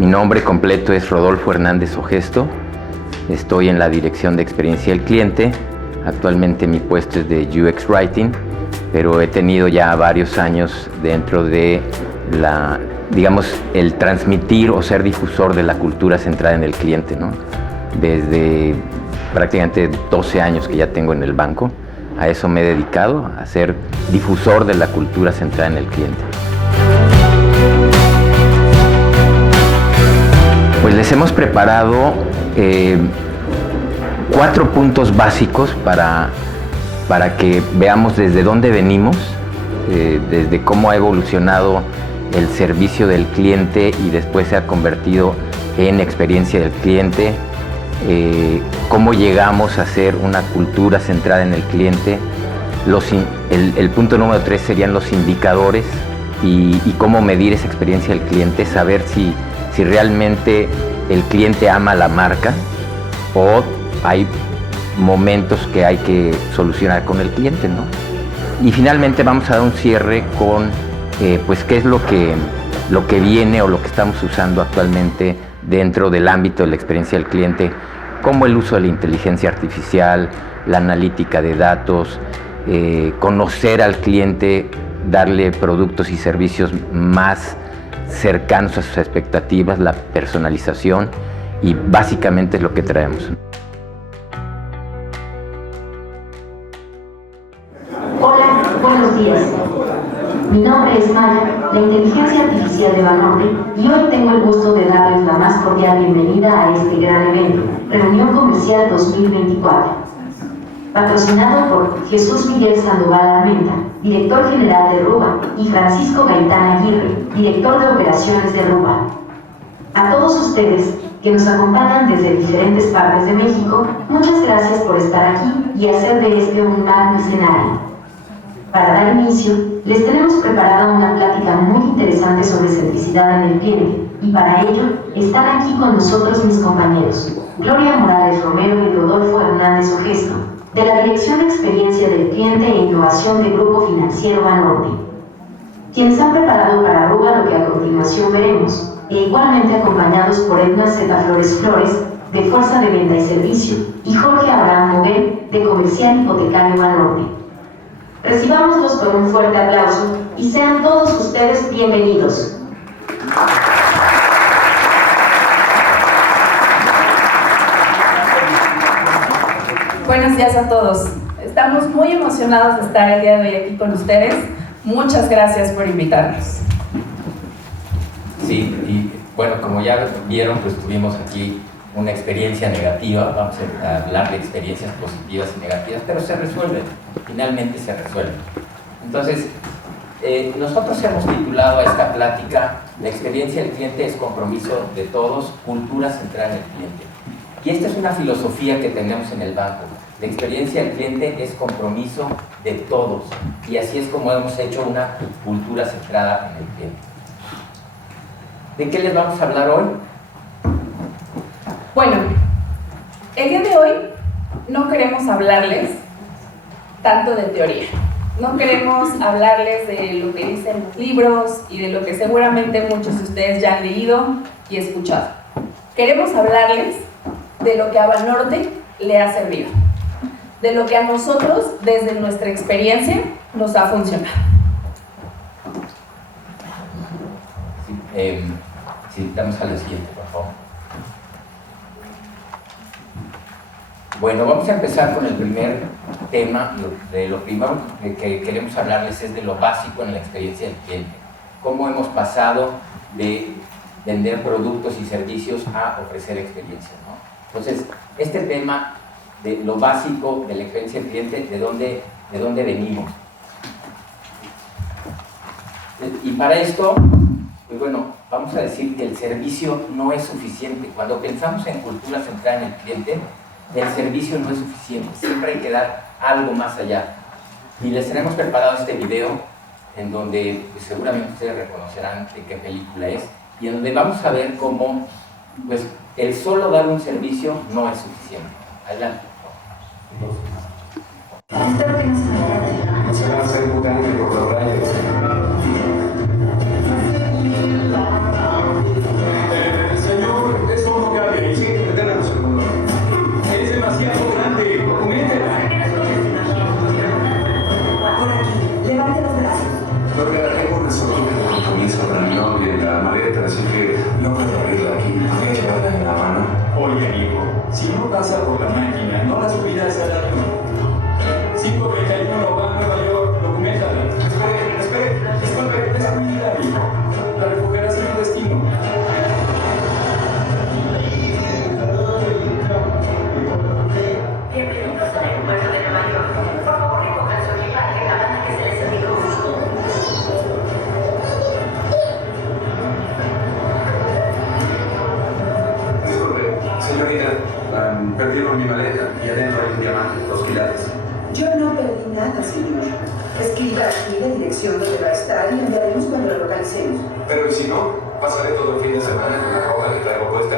Mi nombre completo es Rodolfo Hernández Ogesto. Estoy en la dirección de experiencia del cliente. Actualmente mi puesto es de UX Writing, pero he tenido ya varios años dentro de el transmitir o ser difusor de la cultura centrada en el cliente, ¿no? Desde prácticamente 12 años que ya tengo en el banco, a eso me he dedicado, a ser difusor de la cultura centrada en el cliente. Pues les hemos preparado 4 puntos básicos para que veamos desde dónde venimos, desde cómo ha evolucionado el servicio del cliente y después se ha convertido en experiencia del cliente, cómo llegamos a ser una cultura centrada en el cliente. El punto número 3 serían los indicadores y cómo medir esa experiencia del cliente, saber si realmente el cliente ama la marca o hay momentos que hay que solucionar con el cliente, ¿no? Y finalmente vamos a dar un cierre con pues qué es lo que viene o lo que estamos usando actualmente dentro del ámbito de la experiencia del cliente, como el uso de la inteligencia artificial, la analítica de datos, conocer al cliente, darle productos y servicios más cercanos a sus expectativas, la personalización, y básicamente es lo que traemos. Hola, buenos días. Mi nombre es Maya, la inteligencia artificial de Banorte, y hoy tengo el gusto de darles la más cordial bienvenida a este gran evento, Reunión Comercial 2024. Patrocinado por Jesús Miguel Sandoval Armenta, director general de Ruba, y Francisco Gaitán Aguirre, director de operaciones de Ruba. A todos ustedes que nos acompañan desde diferentes partes de México, muchas gracias por estar aquí y hacer de este un magno escenario. Para dar inicio, les tenemos preparada una plática muy interesante sobre centricidad en el cliente, y para ello están aquí con nosotros mis compañeros Gloria Morales Romero y Rodolfo Hernández Ogesto, de la Dirección de Experiencia del Cliente e Innovación del Grupo Financiero Banorte, quienes han preparado para Ruba lo que a continuación veremos, e igualmente acompañados por Edna Z. Flores, de Fuerza de Venta y Servicio, y Jorge Abraham Moguel, de Comercial Hipotecario Banorte. Recibámoslos con un fuerte aplauso y sean todos ustedes bienvenidos. Buenos días a todos. Estamos muy emocionados de estar el día de hoy aquí con ustedes. Muchas gracias por invitarnos. Sí, y bueno, como ya vieron, pues tuvimos aquí una experiencia negativa. Vamos a hablar de experiencias positivas y negativas, pero se resuelven, finalmente se resuelven. Entonces, nosotros hemos titulado a esta plática: la experiencia del cliente es compromiso de todos, cultura centrada en el cliente. Y esta es una filosofía que tenemos en el banco. La experiencia del cliente es compromiso de todos, y así es como hemos hecho una cultura centrada en el cliente. ¿De qué les vamos a hablar hoy? Bueno, el día de hoy no queremos hablarles tanto de teoría. No queremos hablarles de lo que dicen los libros y de lo que seguramente muchos de ustedes ya han leído y escuchado. Queremos hablarles de lo que a Banorte le ha servido, de lo que a nosotros, desde nuestra experiencia, nos ha funcionado. Sí, damos a la siguiente, por favor. Bueno, vamos a empezar con el primer tema. Lo primero que queremos hablarles es de lo básico en la experiencia del cliente. Cómo hemos pasado de vender productos y servicios a ofrecer experiencias, ¿no? Entonces, este tema de lo básico de la experiencia del cliente, ¿de dónde venimos? Y para esto, pues bueno, vamos a decir que el servicio no es suficiente. Cuando pensamos en cultura centrada en el cliente, el servicio no es suficiente, siempre hay que dar algo más allá. Y les tenemos preparado este video en donde pues, seguramente ustedes reconocerán de qué película es, y en donde vamos a ver cómo pues, el solo dar un servicio no es suficiente. Adelante. Oiga, tengo un resorte de compromiso para mi novia en la maleta, así que no puedo abrirla aquí. ¿Podría llevarla en la mano? Oye, amigo, si no pasa por la máquina, no la subirás al avión. 531 va a Nueva York, documentala. Espere, disculpe, es mi vida, amigo. La recogerás en tu destino. Bienvenidos al aeropuerto de Nueva York. Por favor, recojan su equipaje en la banda que se les indicó. Disculpe, señorita, perdieron mi maleta y adentro hay un diamante, 2 quilates. Yo no perdí nada, señor. Escriba aquí la dirección donde va a estar y enviaremos cuando lo localicemos. Pero ¿y si no? Pasaré todo el fin de semana con la ropa que traigo puesta.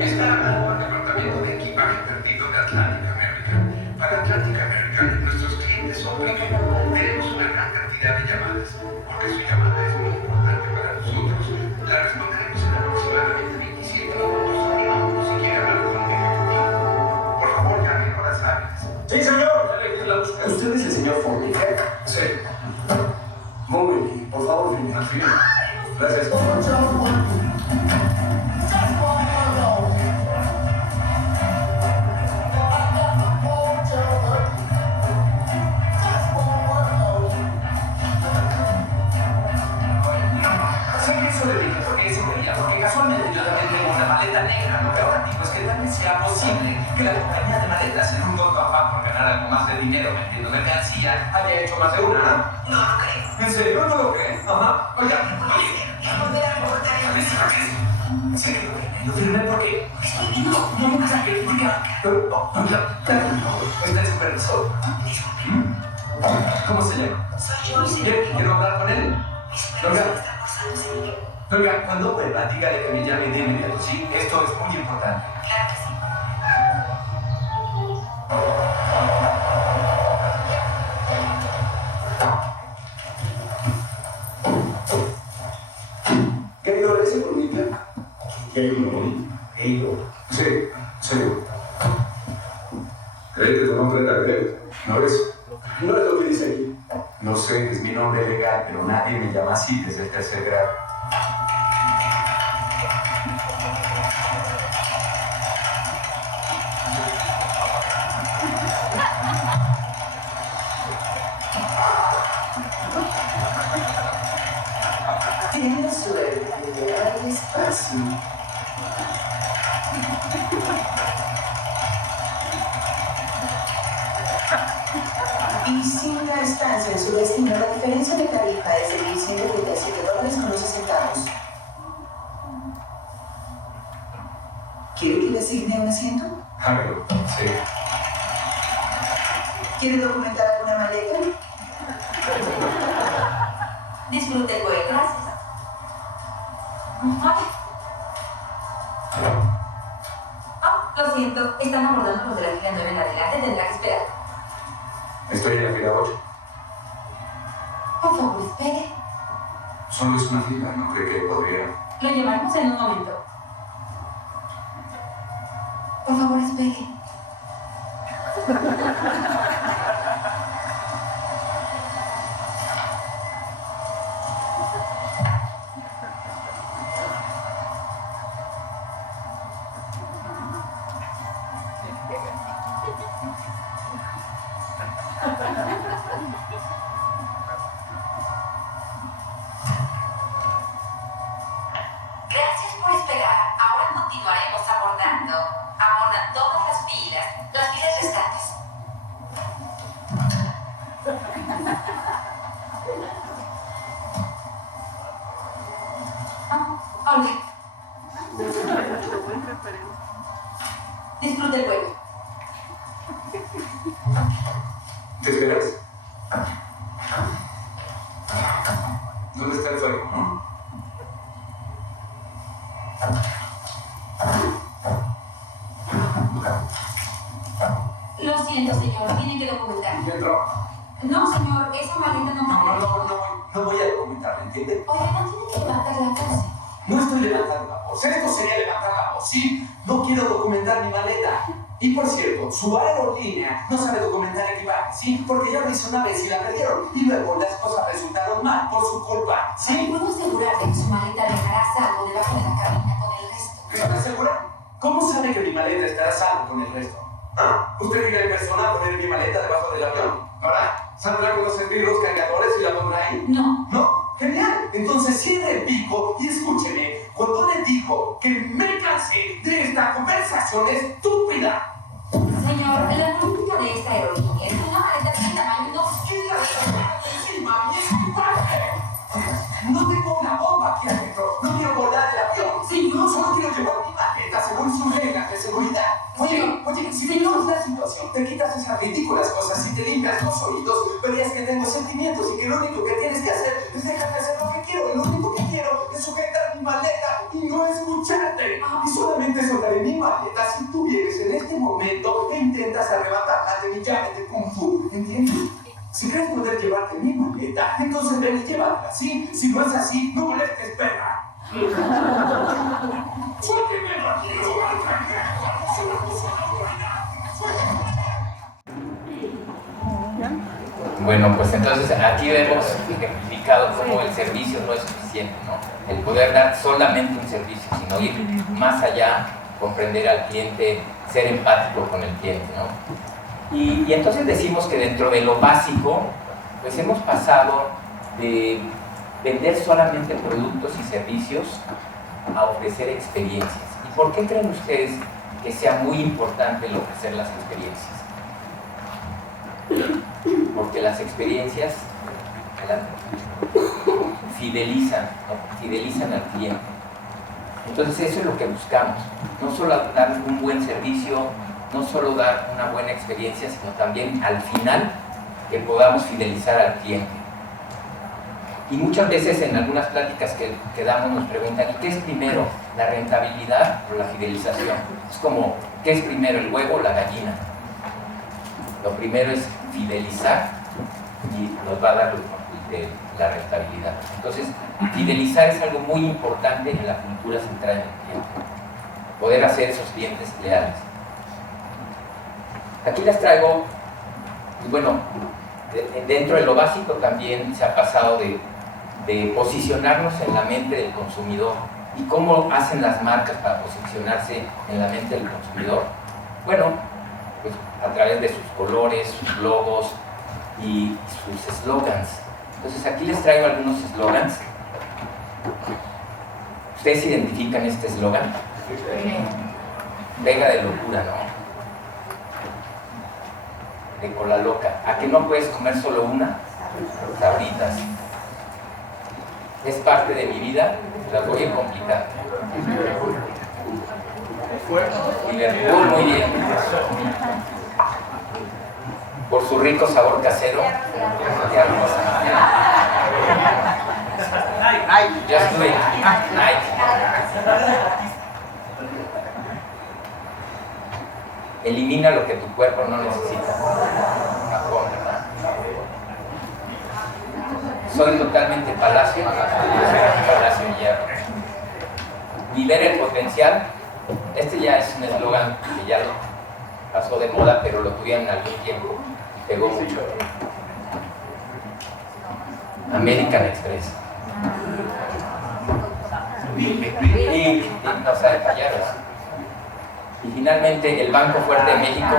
Está hablando al departamento de equipaje perdido de Atlantic American. Para Atlantic American, nuestros clientes son pequeños. Tenemos una gran cantidad de llamadas, porque su llamada es muy importante para nosotros. La responderemos en aproximadamente 27 minutos. Animamos si quiere hablar con un ejecutivo. Por favor, llamen horas hábiles. ¡Sí, señor! ¿Usted es el señor Forti? Sí. Muy bien, por favor, firme. Más bien. Gracias. Porque casualmente yo también tengo una maleta negra. Lo peor, amigo, es que tal vez sea posible que la compañía de maletas, en un tonto afán por ganar algo más de dinero vendiendo mercancía, haya hecho más de una. No lo creo. ¿En serio? ¿No lo cree? Ajá. Oiga, Volver a reportar el ¿en serio? Lo firmé porque... No me pasa que diga... Está el supervisor. ¿Cómo se llama? Soy yo, señor. Bien, quiero hablar con él. Oiga. Está forzándose, Miguel. Oiga, cuando vuelva, dígale que me llame de inmediato, ¿sí? Esto es muy importante. Claro que sí. Gaylord, ¿ese por mi plan? Gaylord. Sí, seguro. Creí que tu nombre era Greg, ¿no es? No es lo que dice aquí. No sé, es mi nombre legal, pero nadie me llama así desde el tercer grado. Tiene suerte de llegar despacio. Y sin la estancia en su destino, la diferencia de tarifa es de $1.137.60. ¿Quiere que le asigne un asiento? Hágalo, sí. ¿Quiere documentar alguna maleta? Disfrute el vuelo. Gracias. Lo siento, están abordando los de la fila 9 en adelante, tendrá que esperar. Estoy en la fila 8. Por favor, espere. Solo es una fila, ¿no cree que podría? Lo llevaremos en un momento. Por favor, espere. Gracias por esperar. Ahora continuaremos abordando. Abordan todas las filas restantes. Hola. Disfrute el vuelo. ¿Te esperas? ¿Dónde está el fuego? Lo siento, señor. Tiene que documentar. ¿Dentro? No, señor. Esa maleta No voy a documentar, ¿me entiende? Oye, no tiene que levantar la voz. No estoy levantando la voz. Esto sería levantar la voz, ¿sí? No quiero documentar mi maleta. Y por cierto, su aerolínea no sabe documentar equipaje, ¿sí? Porque ya lo hizo una vez y la perdieron. Y luego las cosas resultaron mal por su culpa, ¿sí? ¿Puedo asegurarte que su maleta dejará salvo debajo de la cabina con el resto? ¿Me asegura? ¿Cómo sabe que mi maleta estará a salvo con el resto? ¿Ah? ¿Usted irá en persona a poner mi maleta debajo del avión? Ahora, ¿saldrá con los servir los cargadores y la pondrá ahí? No. ¿No? ¡Genial! Entonces cierre el pico y escúcheme. Cuando le digo que me cansé de esta conversación estúpida. Señor, la política de esta aerolínea es una maleta de tamaño no... ¡Quita encima mi equipaje! No tengo una bomba aquí adentro. No quiero volar el avión. Señor. Solo quiero llevar mi maleta según sus reglas de seguridad. Oye, si vemos la situación, te quitas esas ridículas cosas y te limpias los oídos, verías que tengo sentimientos y que lo único que tienes que hacer es dejar de hacer lo que quiero. Lo único que quiero es sujetar mi maleta y no escucharte. Y solamente soltaré mi maleta si tú vienes en este momento e intentas arrebatarla de mi llave de Kung Fu. ¿Entiendes? Si crees poder llevarte mi maleta, entonces ven y llévatela, ¿sí? Si no es así, no molestes, perra. Bueno, pues entonces aquí vemos ejemplificado cómo el servicio no es suficiente, ¿no? El poder dar solamente un servicio, sino ir más allá, comprender al cliente, ser empático con el cliente, ¿no? Y entonces decimos que dentro de lo básico, pues hemos pasado de vender solamente productos y servicios a ofrecer experiencias. ¿Y por qué creen ustedes que sea muy importante el ofrecer las experiencias? Porque las experiencias fidelizan, ¿no? Fidelizan al cliente. Entonces eso es lo que buscamos, no solo dar un buen servicio, no solo dar una buena experiencia, sino también al final que podamos fidelizar al cliente. Y muchas veces en algunas pláticas que damos nos preguntan, ¿y qué es primero, la rentabilidad o la fidelización? Es como, ¿qué es primero, el huevo o la gallina? Lo primero es fidelizar y nos va a dar la rentabilidad. Entonces, fidelizar es algo muy importante en la cultura central del cliente. Poder hacer esos clientes leales. Aquí les traigo, bueno, dentro de lo básico también se ha pasado de posicionarnos en la mente del consumidor. ¿Y cómo hacen las marcas para posicionarse en la mente del consumidor? Bueno, pues a través de sus colores, sus logos y sus eslogans. Entonces aquí les traigo algunos eslogans. ¿Ustedes identifican este eslogan? Pega de locura, ¿no? De cola loca. ¿A que no puedes comer solo una? Sabritas. Es parte de mi vida, las voy a complicar. Liverpool, muy bien. Por su rico sabor casero. Qué hermosa. Just do it. Nike. Elimina lo que tu cuerpo no necesita. Japón, ¿verdad? Soy totalmente Palacio. Palacio Hierro. Libera el potencial. Este ya es un eslogan que ya pasó de moda, pero lo tuvieron en algún tiempo. Pegó mucho. American Express. Y no sabe fallar. Y finalmente el Banco Fuerte de México.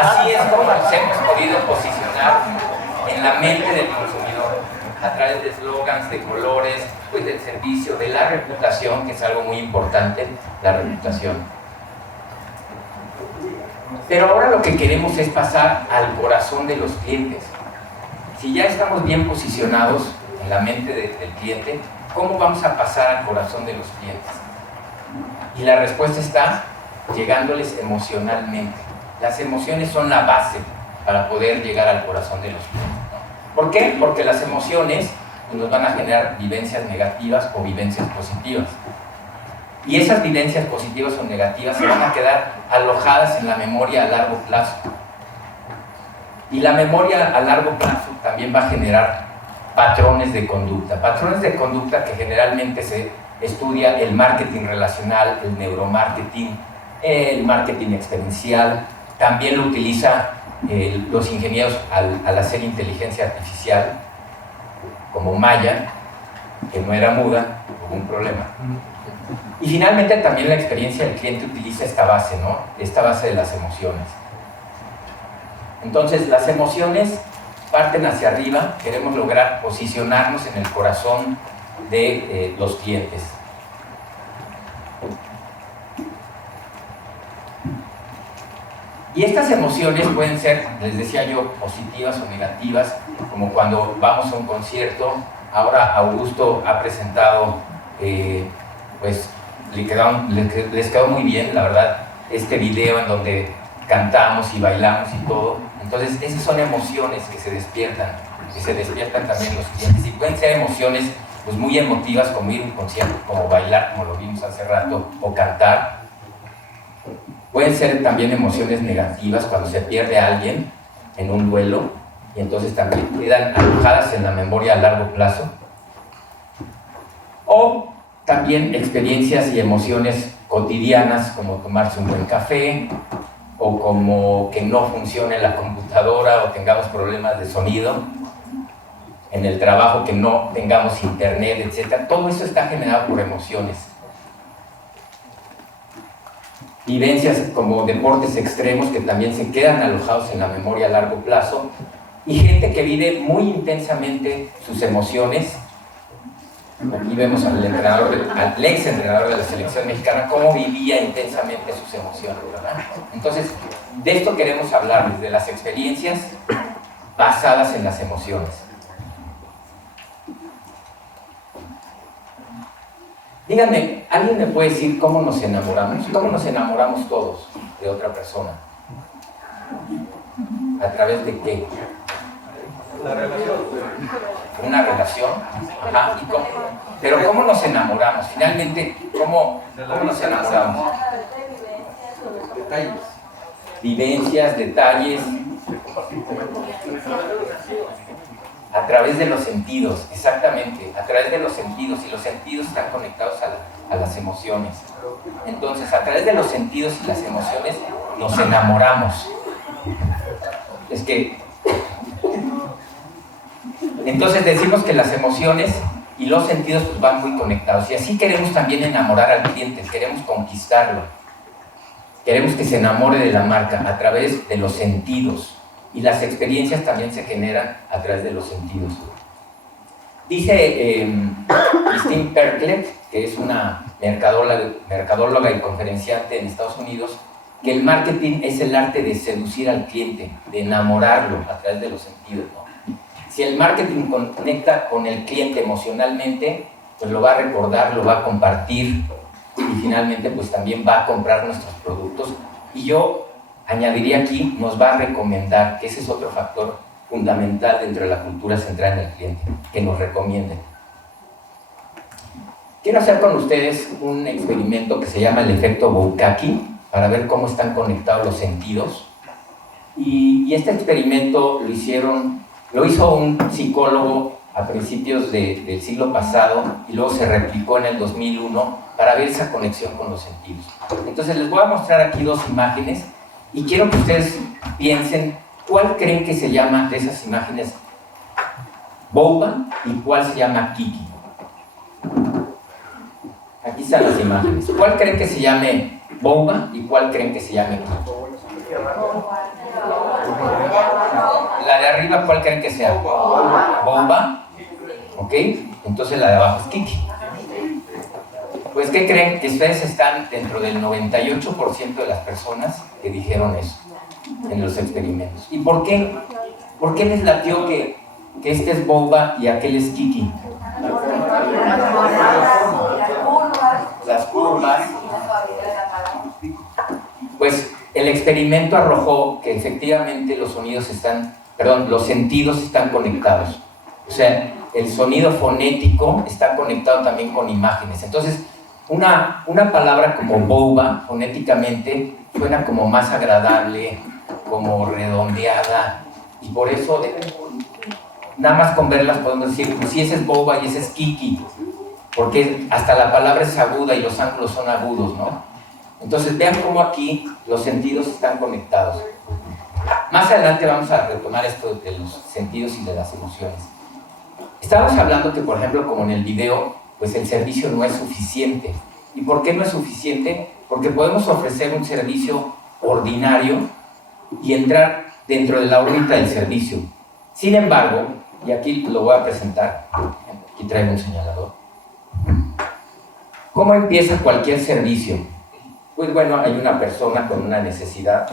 Así es como nos hemos podido posicionar en la mente del consumidor a través de eslogans, de colores, pues del servicio, de la reputación, que es algo muy importante, la reputación. Pero ahora lo que queremos es pasar al corazón de los clientes. Si ya estamos bien posicionados en la mente del cliente, ¿cómo vamos a pasar al corazón de los clientes? Y la respuesta está llegándoles emocionalmente. Las emociones son la base para poder llegar al corazón de los clientes, ¿no? ¿Por qué? Porque las emociones nos van a generar vivencias negativas o vivencias positivas. Y esas vivencias positivas o negativas se van a quedar alojadas en la memoria a largo plazo. Y la memoria a largo plazo también va a generar patrones de conducta. Patrones de conducta que generalmente se estudia el marketing relacional, el neuromarketing, el marketing experiencial. También lo utiliza los ingenieros al hacer inteligencia artificial, como Maya, que no era muda, hubo un problema. Y finalmente también la experiencia del cliente utiliza esta base, ¿no? Esta base de las emociones. Entonces, las emociones parten hacia arriba, queremos lograr posicionarnos en el corazón de los clientes. Y estas emociones pueden ser, les decía yo, positivas o negativas, como cuando vamos a un concierto. Ahora Augusto ha presentado, pues les quedó muy bien, la verdad, este video en donde cantamos y bailamos y todo. Entonces, esas son emociones que se despiertan también los clientes. Y pueden ser emociones pues, muy emotivas, como ir a un concierto, como bailar, como lo vimos hace rato, o cantar. Pueden ser también emociones negativas cuando se pierde a alguien en un duelo y entonces también quedan alojadas en la memoria a largo plazo. O también experiencias y emociones cotidianas como tomarse un buen café o como que no funcione la computadora o tengamos problemas de sonido en el trabajo, que no tengamos internet, etc. Todo eso está generado por emociones. Vivencias como deportes extremos que también se quedan alojados en la memoria a largo plazo, y gente que vive muy intensamente sus emociones. Aquí vemos al ex entrenador de la selección mexicana cómo vivía intensamente sus emociones, ¿verdad? Entonces, de esto queremos hablar, de las experiencias basadas en las emociones. Díganme, ¿alguien me puede decir cómo nos enamoramos? ¿Cómo nos enamoramos todos de otra persona? ¿A través de qué? La relación. ¿Una relación? Ajá, ¿y cómo? Pero ¿cómo nos enamoramos? Finalmente, ¿cómo nos enamoramos? Detalles. Vivencias, detalles. A través de los sentidos, exactamente, a través de los sentidos, y los sentidos están conectados a las emociones. Entonces, a través de los sentidos y las emociones nos enamoramos. Es que, entonces decimos que las emociones y los sentidos pues, van muy conectados, y así queremos también enamorar al cliente, queremos conquistarlo, queremos que se enamore de la marca a través de los sentidos. Y las experiencias también se generan a través de los sentidos. Dice Christine Perklet, que es una mercadóloga y conferenciante en Estados Unidos, que el marketing es el arte de seducir al cliente, de enamorarlo a través de los sentidos, ¿no? Si el marketing conecta con el cliente emocionalmente, pues lo va a recordar, lo va a compartir y finalmente pues también va a comprar nuestros productos. Y yo añadiría aquí, nos va a recomendar, que ese es otro factor fundamental dentro de la cultura central en el cliente, que nos recomienden. Quiero hacer con ustedes un experimento que se llama el efecto Boukaki, para ver cómo están conectados los sentidos. Y este experimento lo hizo un psicólogo a principios del siglo pasado, y luego se replicó en el 2001 para ver esa conexión con los sentidos. Entonces les voy a mostrar aquí dos imágenes, y quiero que ustedes piensen cuál creen que se llama de esas imágenes Boba y cuál se llama Kiki. Aquí están las imágenes. ¿Cuál creen que se llame Boba y cuál creen que se llame Kiki? La de arriba, ¿cuál creen que sea? Boba. ¿Ok? Entonces la de abajo es Kiki. Pues, ¿qué creen? Que ustedes están dentro del 98% de las personas que dijeron eso en los experimentos. ¿Y por qué? ¿Por qué les latió que este es Boba y aquel es Kiki? Las curvas. Pues el experimento arrojó que efectivamente los sentidos están conectados. O sea, el sonido fonético está conectado también con imágenes. Entonces, una palabra como boba, fonéticamente, suena como más agradable, como redondeada, y por eso nada más con verlas podemos decir, pues si ese es boba y ese es Kiki, porque hasta la palabra es aguda y los ángulos son agudos, ¿no? Entonces vean cómo aquí los sentidos están conectados. Más adelante vamos a retomar esto de los sentidos y de las emociones. Estamos hablando que, por ejemplo, como en el video, pues el servicio no es suficiente. ¿Y por qué no es suficiente? Porque podemos ofrecer un servicio ordinario y entrar dentro de la órbita del servicio. Sin embargo, y aquí lo voy a presentar, aquí traigo un señalador. ¿Cómo empieza cualquier servicio? Pues bueno, hay una persona con una necesidad.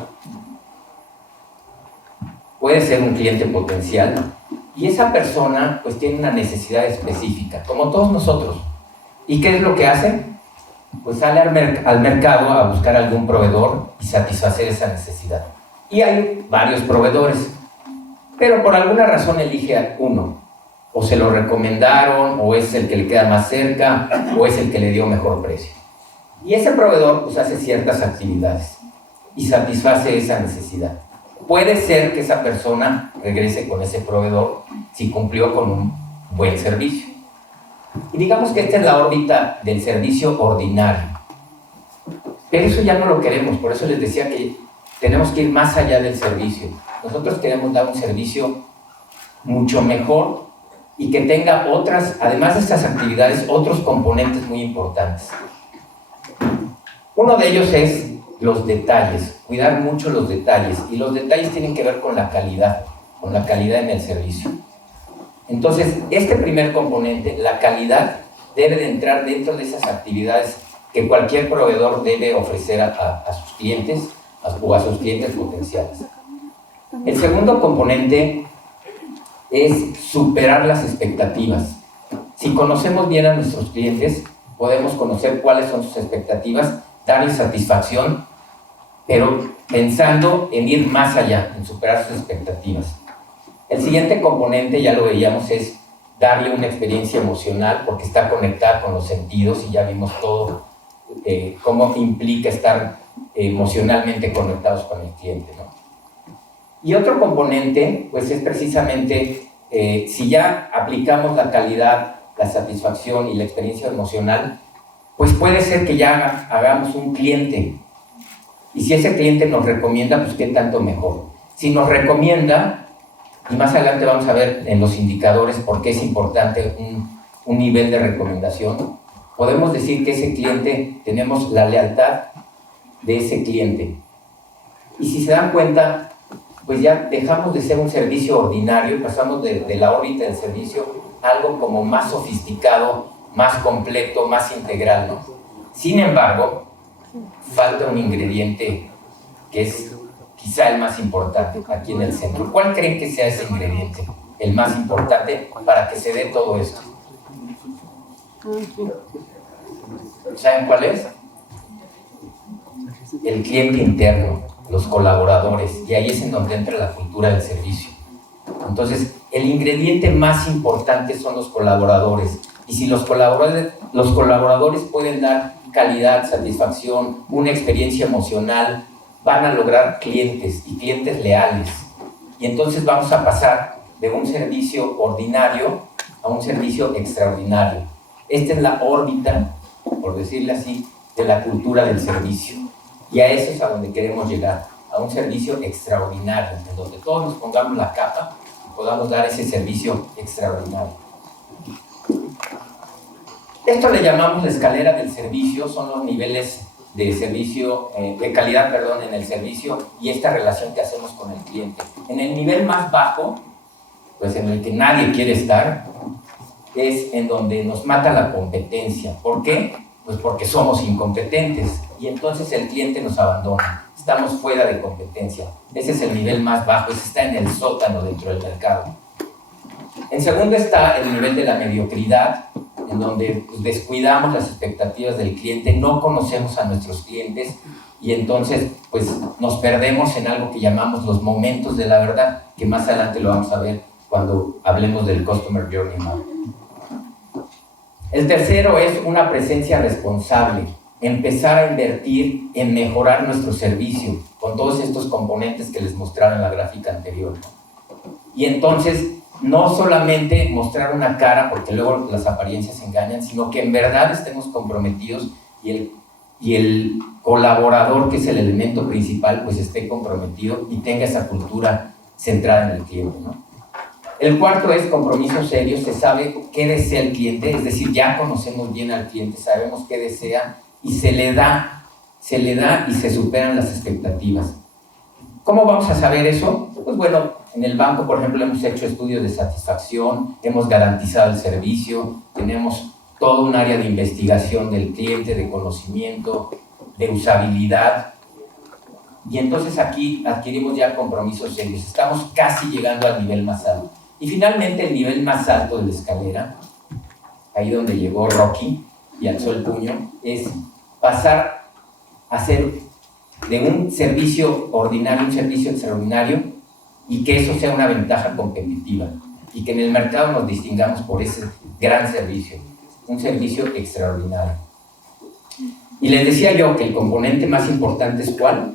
Puede ser un cliente potencial y esa persona pues tiene una necesidad específica, como todos nosotros. ¿Y qué es lo que hace? Pues sale al mercado a buscar algún proveedor y satisfacer esa necesidad. Y hay varios proveedores, pero por alguna razón elige a uno. O se lo recomendaron, o es el que le queda más cerca, o es el que le dio mejor precio. Y ese proveedor pues hace ciertas actividades y satisface esa necesidad. Puede ser que esa persona regrese con ese proveedor si cumplió con un buen servicio. Y digamos que esta es la órbita del servicio ordinario. Pero eso ya no lo queremos, por eso les decía que tenemos que ir más allá del servicio. Nosotros queremos dar un servicio mucho mejor y que tenga otras, además de estas actividades, otros componentes muy importantes. Uno de ellos es los detalles, cuidar mucho los detalles, y los detalles tienen que ver con la calidad en el servicio. Entonces, este primer componente, la calidad, debe de entrar dentro de esas actividades que cualquier proveedor debe ofrecer a sus clientes o a sus clientes potenciales. El segundo componente es superar las expectativas. Si conocemos bien a nuestros clientes, podemos conocer cuáles son sus expectativas, darles satisfacción, pero pensando en ir más allá, en superar sus expectativas. El siguiente componente, ya lo veíamos, es darle una experiencia emocional, porque está conectada con los sentidos y ya vimos todo, cómo implica estar emocionalmente conectados con el cliente, ¿no? Y otro componente, pues es precisamente, si ya aplicamos la calidad, la satisfacción y la experiencia emocional, pues puede ser que ya hagamos un cliente. Y si ese cliente nos recomienda, pues qué tanto mejor. Si nos recomienda, y más adelante vamos a ver en los indicadores por qué es importante un nivel de recomendación, podemos decir que ese cliente, tenemos la lealtad de ese cliente. Y si se dan cuenta, pues ya dejamos de ser un servicio ordinario, pasamos de la órbita del servicio a algo como más sofisticado, más completo, más integral, ¿no? Sin embargo, falta un ingrediente que es quizá el más importante aquí en el centro. ¿Cuál creen que sea ese ingrediente, el más importante para que se dé todo esto? ¿Saben cuál es? El cliente interno, los colaboradores, y ahí es en donde entra la cultura del servicio. Entonces, el ingrediente más importante son los colaboradores, y si los colaboradores pueden dar calidad, satisfacción, una experiencia emocional, van a lograr clientes y clientes leales. Y entonces vamos a pasar de un servicio ordinario a un servicio extraordinario. Esta es la órbita, por decirle así, de la cultura del servicio. Y a eso es a donde queremos llegar, a un servicio extraordinario, en donde todos nos pongamos la capa y podamos dar ese servicio extraordinario. Esto le llamamos la escalera del servicio, son los niveles de servicio, de calidad, perdón, en el servicio y esta relación que hacemos con el cliente. En el nivel más bajo, pues en el que nadie quiere estar, es en donde nos mata la competencia. ¿Por qué? Pues porque somos incompetentes y entonces el cliente nos abandona. Estamos fuera de competencia. Ese es el nivel más bajo, ese está en el sótano dentro del mercado. En segundo está el nivel de la mediocridad, en donde pues, descuidamos las expectativas del cliente, no conocemos a nuestros clientes y entonces pues, nos perdemos en algo que llamamos los momentos de la verdad, que más adelante lo vamos a ver cuando hablemos del Customer Journey Map. El tercero es una presencia responsable, empezar a invertir en mejorar nuestro servicio con todos estos componentes que les mostraron en la gráfica anterior. Y entonces no solamente mostrar una cara, porque luego las apariencias engañan, sino que en verdad estemos comprometidos y el colaborador, que es el elemento principal, pues esté comprometido y tenga esa cultura centrada en el cliente, ¿no? El cuarto es compromiso serio. Se sabe qué desea el cliente, es decir, ya conocemos bien al cliente, sabemos qué desea y se le da y se superan las expectativas. ¿Cómo vamos a saber eso? Pues bueno, en el banco, por ejemplo, hemos hecho estudios de satisfacción, hemos garantizado el servicio, tenemos todo un área de investigación del cliente, de conocimiento, de usabilidad. Y entonces aquí adquirimos ya compromisos serios. Estamos casi llegando al nivel más alto. Y finalmente el nivel más alto de la escalera, ahí donde llegó Rocky y alzó el puño, es pasar a ser de un servicio ordinario, un servicio extraordinario, y que eso sea una ventaja competitiva, y que en el mercado nos distingamos por ese gran servicio, un servicio extraordinario. Y les decía yo que el componente más importante es ¿cuál?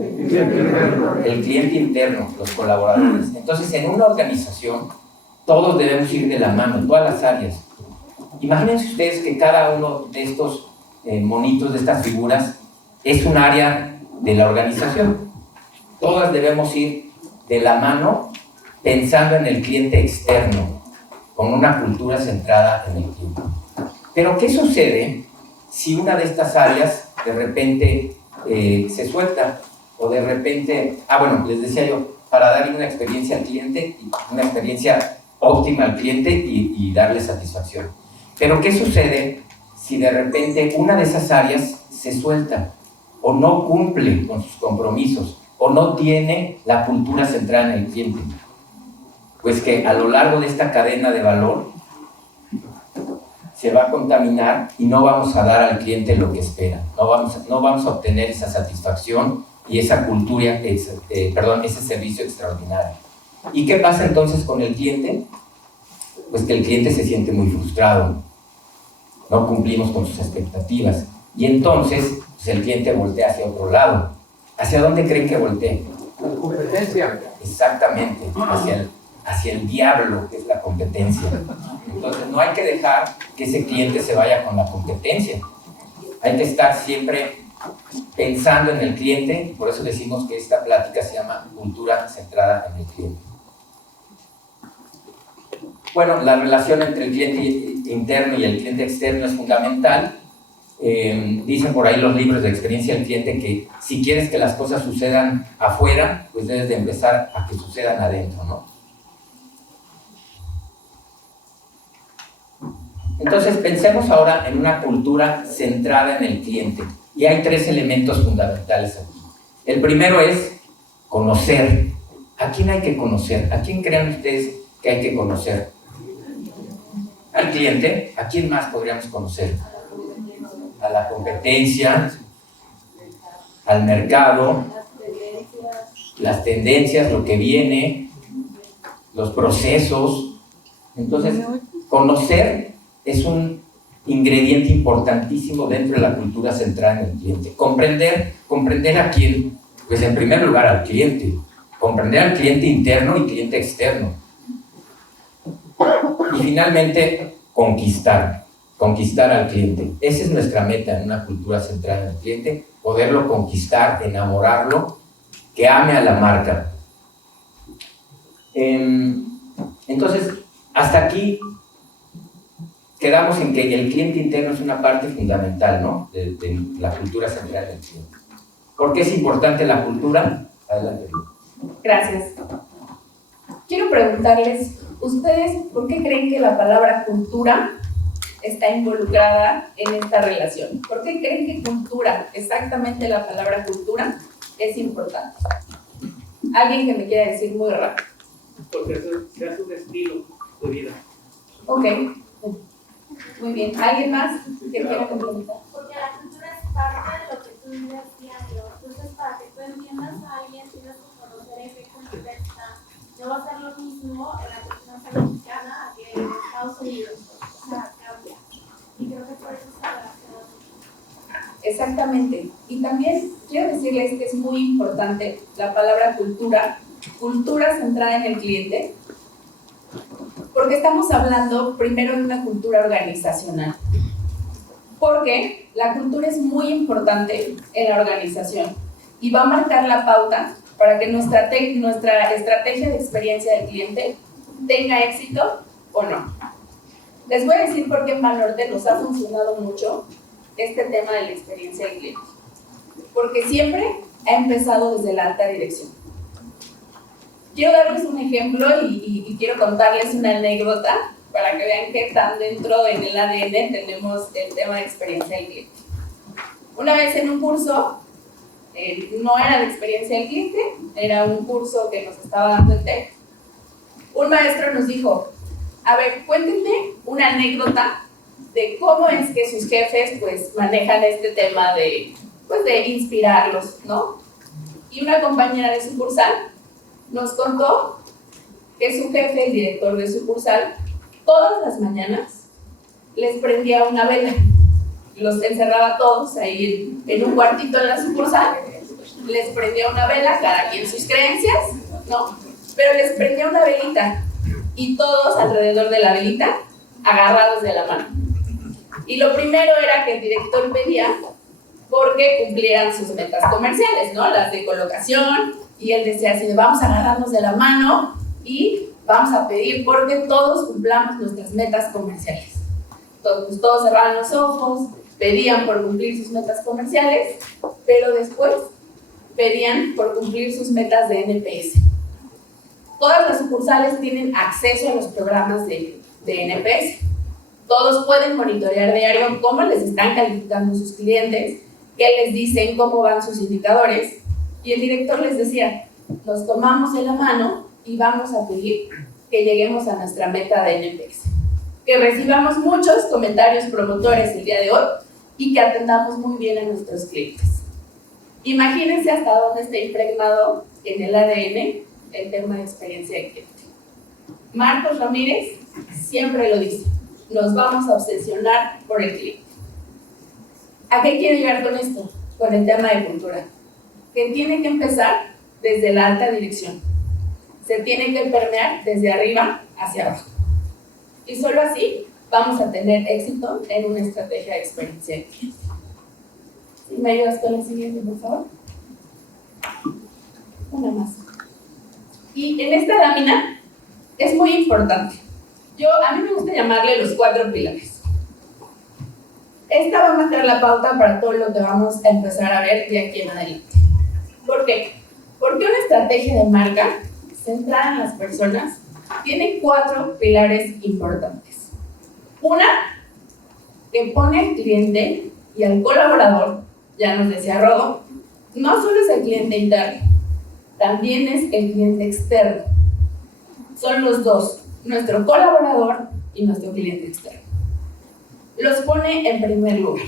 El cliente interno, los colaboradores. Entonces, en una organización, todos debemos ir de la mano, todas las áreas. Imagínense ustedes que cada uno de estos monitos, de estas figuras, es un área de la organización. Todas debemos ir de la mano pensando en el cliente externo, con una cultura centrada en el cliente. Pero, ¿qué sucede si una de estas áreas de repente se suelta? O de repente, bueno, les decía yo, para darle una experiencia al cliente, una experiencia óptima al cliente y darle satisfacción. Pero, ¿qué sucede si de repente una de esas áreas se suelta o no cumple con sus compromisos o no tiene la cultura centrada en el cliente? Pues que a lo largo de esta cadena de valor se va a contaminar y no vamos a dar al cliente lo que espera. No vamos a obtener esa satisfacción y esa cultura, ese servicio extraordinario. ¿Y qué pasa entonces con el cliente? Pues que el cliente se siente muy frustrado, no cumplimos con sus expectativas, y entonces pues el cliente voltea hacia otro lado. ¿Hacia dónde creen que voltee? La competencia. Exactamente, hacia el diablo, que es la competencia. Entonces no hay que dejar que ese cliente se vaya con la competencia. Hay que estar siempre pensando en el cliente, y por eso decimos que esta plática se llama cultura centrada en el cliente. Bueno, la relación entre el cliente interno y el cliente externo es fundamental. Dicen por ahí los libros de experiencia del cliente que si quieres que las cosas sucedan afuera, pues debes de empezar a que sucedan adentro, ¿no? Entonces pensemos ahora en una cultura centrada en el cliente. Y hay 3 elementos fundamentales aquí. El primero es conocer. ¿A quién hay que conocer? ¿A quién creen ustedes que hay que conocer? Al cliente. ¿A quién más podríamos conocer? A la competencia, al mercado, las tendencias, lo que viene, los procesos. Entonces, conocer es un ingrediente importantísimo dentro de la cultura centrada en el cliente. Comprender a quién, pues en primer lugar al cliente, comprender al cliente interno y cliente externo. Y finalmente, conquistar al cliente. Esa es nuestra meta en una cultura centrada en el cliente, poderlo conquistar, enamorarlo, que ame a la marca. Entonces, hasta aquí quedamos en que el cliente interno es una parte fundamental, ¿no?, de la cultura central del cliente. ¿Por qué es importante la cultura? Adelante. Gracias. Quiero preguntarles, ¿ustedes por qué creen que la palabra cultura está involucrada en esta relación? ¿Por qué creen que cultura, exactamente la palabra cultura, es importante? Alguien que me quiera decir muy rápido. Porque se hace un estilo de vida. Ok. Muy bien. ¿Alguien más que quiera complementar? Porque la cultura es parte de lo que tú vives diario. Entonces, para que tú entiendas a alguien, tienes que conocer en qué cultura está. No va a ser lo mismo en la cultura mexicana que en Estados Unidos. O sea, cambia. Y creo que por eso está relacionado. Exactamente. Y también quiero decirles que es muy importante la palabra cultura centrada en el cliente, Porque estamos hablando primero de una cultura organizacional. Porque la cultura es muy importante en la organización y va a marcar la pauta para que nuestra estrategia de experiencia del cliente tenga éxito o no. Les voy a decir por qué en Banorte nos ha funcionado mucho este tema de la experiencia del cliente. Porque siempre ha empezado desde la alta dirección. Quiero darles un ejemplo y quiero contarles una anécdota para que vean qué tan dentro en el ADN tenemos el tema de experiencia del cliente. Una vez en un curso, no era de experiencia del cliente, era un curso que nos estaba dando el TEC, un maestro nos dijo, a ver, cuéntenme una anécdota de cómo es que sus jefes pues manejan este tema de inspirarlos, ¿no? Y una compañera de sucursal nos contó que su jefe, el director de sucursal, todas las mañanas les prendía una vela. Los encerraba todos ahí en un cuartito en la sucursal, les prendía una vela, cada quien sus creencias, ¿no? Pero les prendía una velita y todos alrededor de la velita agarrados de la mano. Y lo primero era que el director pedía porque cumplieran sus metas comerciales, ¿no? Las de colocación, y él decía así, vamos a agarrarnos de la mano y vamos a pedir porque todos cumplamos nuestras metas comerciales. Entonces, todos cerraban los ojos, pedían por cumplir sus metas comerciales, pero después pedían por cumplir sus metas de NPS. Todas las sucursales tienen acceso a los programas de NPS. Todos pueden monitorear diario cómo les están calificando sus clientes, qué les dicen, cómo van sus indicadores. Y el director les decía, nos tomamos de la mano y vamos a pedir que lleguemos a nuestra meta de NPS. Que recibamos muchos comentarios promotores el día de hoy y que atendamos muy bien a nuestros clientes. Imagínense hasta dónde está impregnado en el ADN el tema de experiencia de cliente. Marcos Ramírez siempre lo dice, nos vamos a obsesionar por el cliente. ¿A qué quiero llegar con esto? Con el tema de cultura. Que tiene que empezar desde la alta dirección. Se tiene que permear desde arriba hacia abajo. Y solo así vamos a tener éxito en una estrategia de experiencia de cliente. ¿Sí? ¿Me ayudas con la siguiente, por favor? Una más. Y en esta lámina es muy importante. A mí me gusta llamarle los 4 pilares. Esta va a marcar la pauta para todo lo que vamos a empezar a ver de aquí en adelante. ¿Por qué? Porque una estrategia de marca centrada en las personas tiene 4 pilares importantes. Una, que pone al cliente y al colaborador, ya nos decía Rodo, no solo es el cliente interno, también es el cliente externo. Son los dos, nuestro colaborador y nuestro cliente externo. Los pone en primer lugar.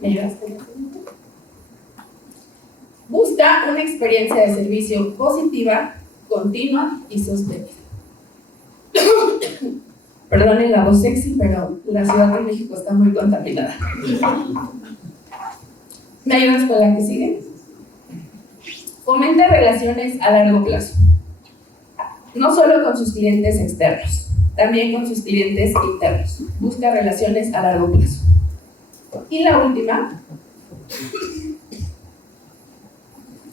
¿Me ayudas con esto? Busca una experiencia de servicio positiva, continua y sostenida. Perdonen la voz sexy, pero la Ciudad de México está muy contaminada. ¿Me ayudas con la que sigue? Fomenta relaciones a largo plazo. No solo con sus clientes externos, también con sus clientes internos. Busca relaciones a largo plazo. Y la última,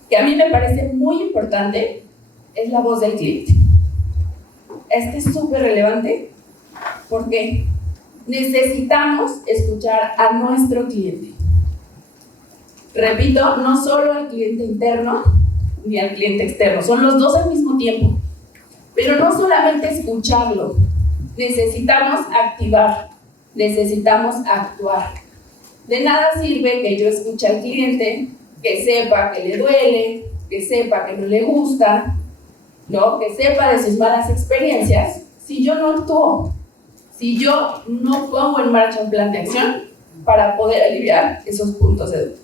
que a mí me parece muy importante, es la voz del cliente. Este es súper relevante porque necesitamos escuchar a nuestro cliente. Repito, no solo al cliente interno ni al cliente externo, son los dos al mismo tiempo. Pero no solamente escucharlo, necesitamos activar, necesitamos actuar. De nada sirve que yo escuche al cliente, que sepa que le duele, que sepa que no le gusta, ¿no? Que sepa de sus malas experiencias, si yo no actúo, si yo no pongo en marcha un plan de acción para poder aliviar esos puntos de duda.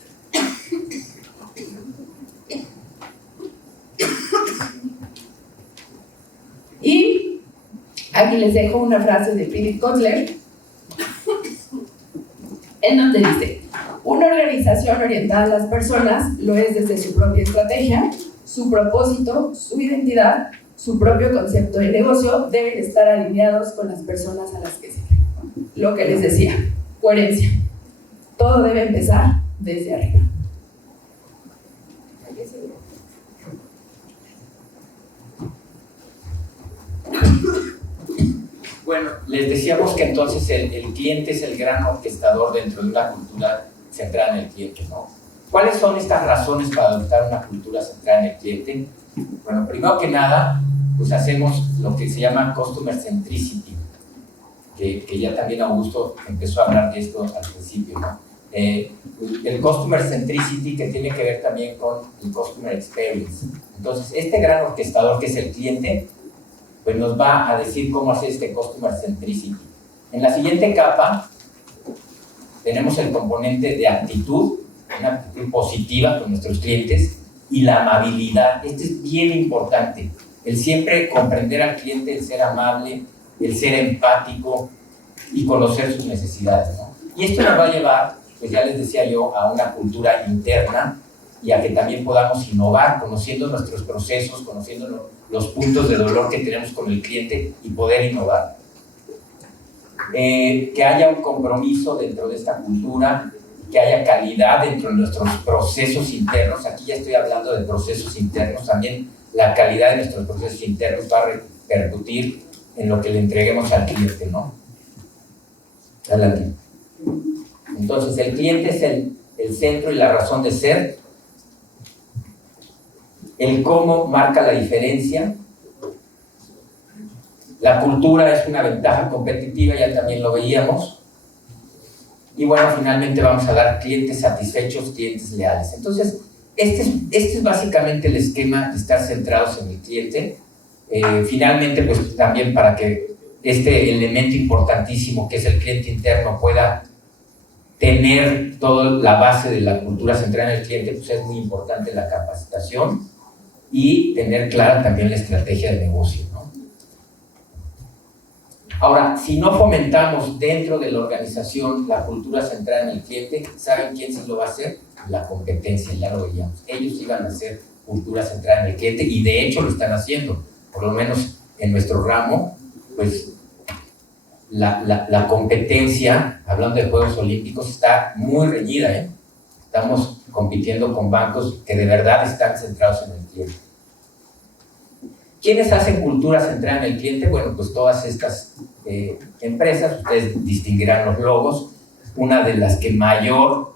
Y aquí les dejo una frase de Philip Kotler, en donde dice: una organización orientada a las personas lo es desde su propia estrategia, su propósito, su identidad su propio concepto de negocio, deben estar alineados con las personas a las que sirven. Lo que les decía, coherencia. Todo debe empezar desde arriba. Bueno, les decíamos que entonces el cliente es el gran orquestador dentro de una cultura centrada en el cliente, ¿no? ¿Cuáles son estas razones para adoptar una cultura centrada en el cliente? Bueno, primero que nada, pues hacemos lo que se llama Customer Centricity, que ya también Augusto empezó a hablar de esto al principio, ¿no? El Customer Centricity, que tiene que ver también con el Customer Experience. Entonces, este gran orquestador que es el cliente, pues nos va a decir cómo hacer este Customer Centricity. En la siguiente capa tenemos el componente de actitud, una actitud positiva con nuestros clientes, y la amabilidad. Este es bien importante, el siempre comprender al cliente, el ser amable, el ser empático y conocer sus necesidades, ¿no? Y esto nos va a llevar, pues ya les decía yo, a una cultura interna y a que también podamos innovar, conociendo nuestros procesos, conociendo los puntos de dolor que tenemos con el cliente y poder innovar. Que haya un compromiso dentro de esta cultura, que haya calidad dentro de nuestros procesos internos. Aquí ya estoy hablando de procesos internos, también la calidad de nuestros procesos internos va a repercutir en lo que le entreguemos al cliente, ¿no? Adelante. Entonces, el cliente es el centro y la razón de ser. El cómo marca la diferencia. La cultura es una ventaja competitiva, ya también lo veíamos. Y bueno, finalmente vamos a dar clientes satisfechos, clientes leales. Entonces, este es básicamente el esquema de estar centrados en el cliente. Finalmente, pues también para que este elemento importantísimo que es el cliente interno pueda tener toda la base de la cultura centrada en el cliente, pues es muy importante la capacitación y tener clara también la estrategia de negocio, ¿no? Ahora, si no fomentamos dentro de la organización la cultura centrada en el cliente, ¿saben quién sí lo va a hacer? La competencia, ya lo veíamos. Ellos iban a hacer cultura centrada en el cliente y de hecho lo están haciendo. Por lo menos en nuestro ramo, pues la competencia, hablando de Juegos Olímpicos, está muy reñida, ¿eh? Estamos compitiendo con bancos que de verdad están centrados en el cliente. ¿Quiénes hacen cultura centrada en el cliente? Bueno, pues todas estas empresas, ustedes distinguirán los logos. Una de las que mayor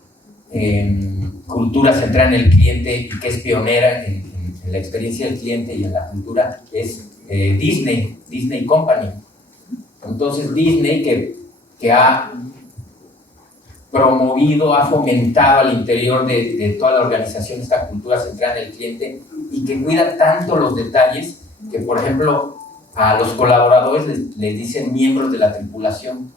cultura centrada en el cliente y que es pionera en la experiencia del cliente y en la cultura es Disney Company. Entonces Disney que ha promovido, ha fomentado al interior de toda la organización esta cultura centrada en el cliente y que cuida tanto los detalles que, por ejemplo, a los colaboradores les dicen miembros de la tripulación.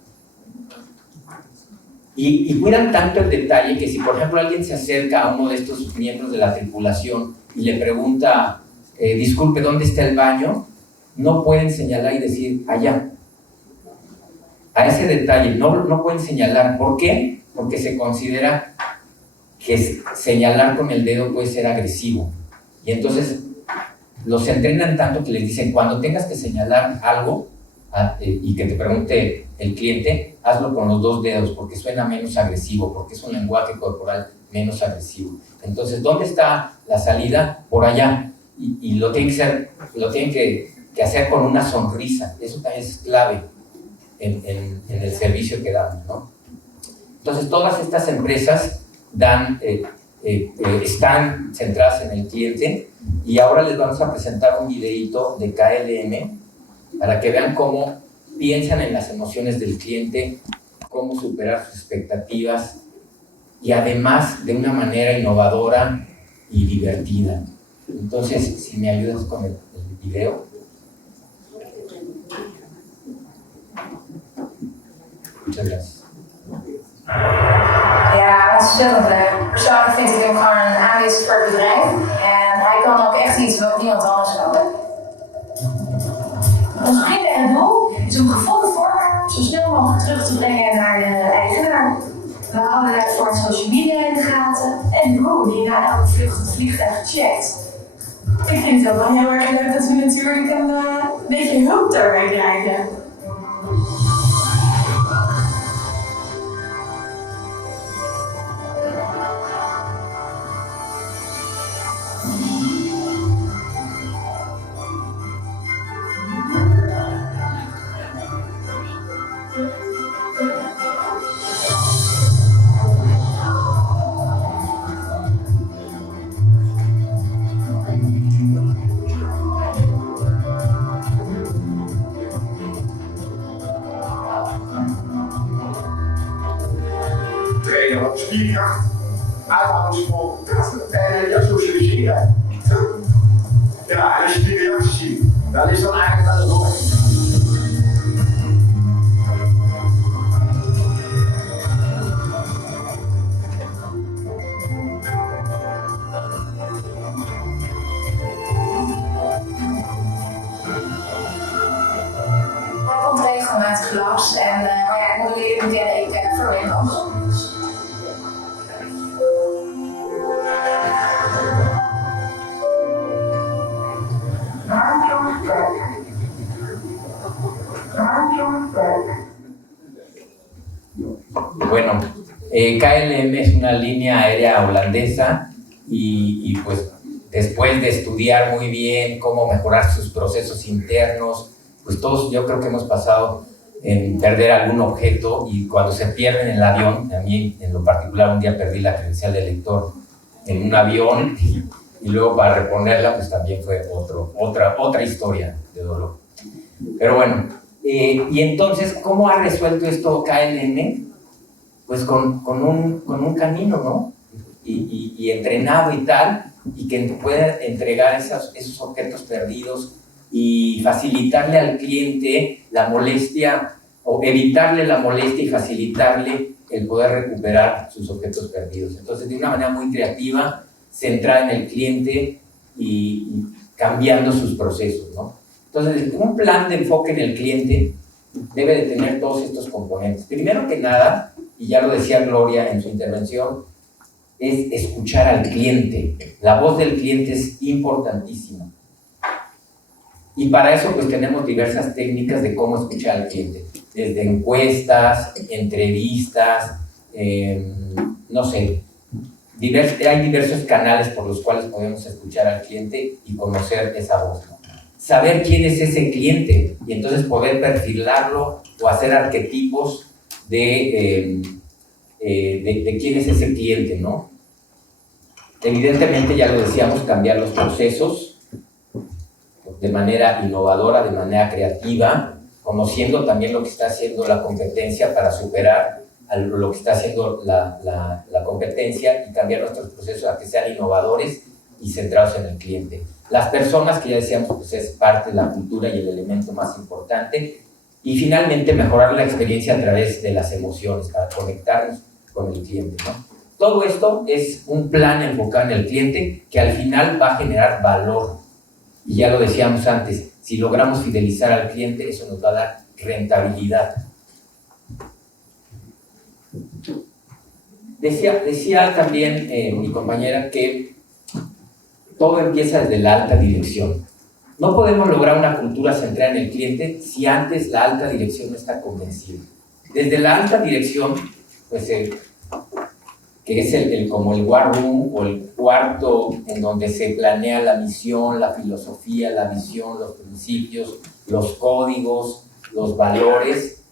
Y cuidan tanto el detalle que si, por ejemplo, alguien se acerca a uno de estos miembros de la tripulación y le pregunta, disculpe, ¿dónde está el baño? No pueden señalar y decir, allá. A ese detalle no pueden señalar. ¿Por qué? Porque se considera que señalar con el dedo puede ser agresivo. Y entonces los entrenan tanto que les dicen, cuando tengas que señalar algo y que te pregunte el cliente, hazlo con los 2 dedos porque suena menos agresivo, porque es un lenguaje corporal menos agresivo. Entonces, ¿dónde está la salida? Por allá. Y lo tienen que hacer con una sonrisa. Eso también es clave en el servicio que damos, ¿no? Entonces, todas estas empresas están centradas en el cliente y ahora les vamos a presentar un videíto de KLM para que vean cómo piensan en las emociones del cliente, cómo superar sus expectativas y además de una manera innovadora y divertida. Entonces, si me ayudas con el video. Muchas gracias. Ja, ontzettend leuk. Persoonlijk vind ik hem gewoon een aanwinst voor het bedrijf. En hij kan ook echt iets wat niemand anders kan. Ons primaire doel is om gevonden voorwaarden zo snel mogelijk terug te brengen naar de eigenaar. We houden daarvoor het social media in de gaten en de crew die na elke vlucht het vliegtuig checkt. Ik vind het ook wel heel erg leuk dat we natuurlijk een beetje hulp daarbij krijgen. Trainen op spierkracht, uithoudingsvermogen en ja, socialiseren. Ja, en als je die reacties ziet, dan is dat eigenlijk wel het doel. Er komt regelmatig glas en maar ja, ik modelleer meteen ik verwen nog. Bueno, KLM es una línea aérea holandesa y pues después de estudiar muy bien cómo mejorar sus procesos internos, pues todos yo creo que hemos pasado en perder algún objeto y cuando se pierde en el avión, a mí en lo particular un día perdí la credencial de lector en un avión y luego para reponerla pues también fue otra historia de dolor. Pero bueno, y entonces, ¿cómo ha resuelto esto KLM? Pues con un camino, ¿no? Y entrenado y tal, y que pueda entregar esos objetos perdidos y facilitarle al cliente la molestia, o evitarle la molestia y facilitarle el poder recuperar sus objetos perdidos. Entonces, de una manera muy creativa, centrada en el cliente y cambiando sus procesos, ¿no? Entonces, un plan de enfoque en el cliente debe de tener todos estos componentes. Primero que nada, y ya lo decía Gloria en su intervención, es escuchar al cliente. La voz del cliente es importantísima. Y para eso pues tenemos diversas técnicas de cómo escuchar al cliente. Desde encuestas, entrevistas, no sé. Hay diversos canales por los cuales podemos escuchar al cliente y conocer esa voz, ¿no? Saber quién es ese cliente y entonces poder perfilarlo o hacer arquetipos de quién es ese cliente, ¿no? Evidentemente, ya lo decíamos, cambiar los procesos de manera innovadora, de manera creativa, conociendo también lo que está haciendo la competencia para superar lo que está haciendo la competencia y cambiar nuestros procesos a que sean innovadores y centrados en el cliente. Las personas, que ya decíamos, pues es parte de la cultura y el elemento más importante. Y finalmente, mejorar la experiencia a través de las emociones, para conectarnos con el cliente, ¿no? Todo esto es un plan enfocado en el cliente que al final va a generar valor. Y ya lo decíamos antes, si logramos fidelizar al cliente, eso nos va a dar rentabilidad. Decía también mi compañera que todo empieza desde la alta dirección. No podemos lograr una cultura centrada en el cliente si antes la alta dirección no está convencida. Desde la alta dirección, pues que es como el war room o el cuarto en donde se planea la misión, la filosofía, la visión, los principios, los códigos, los valores.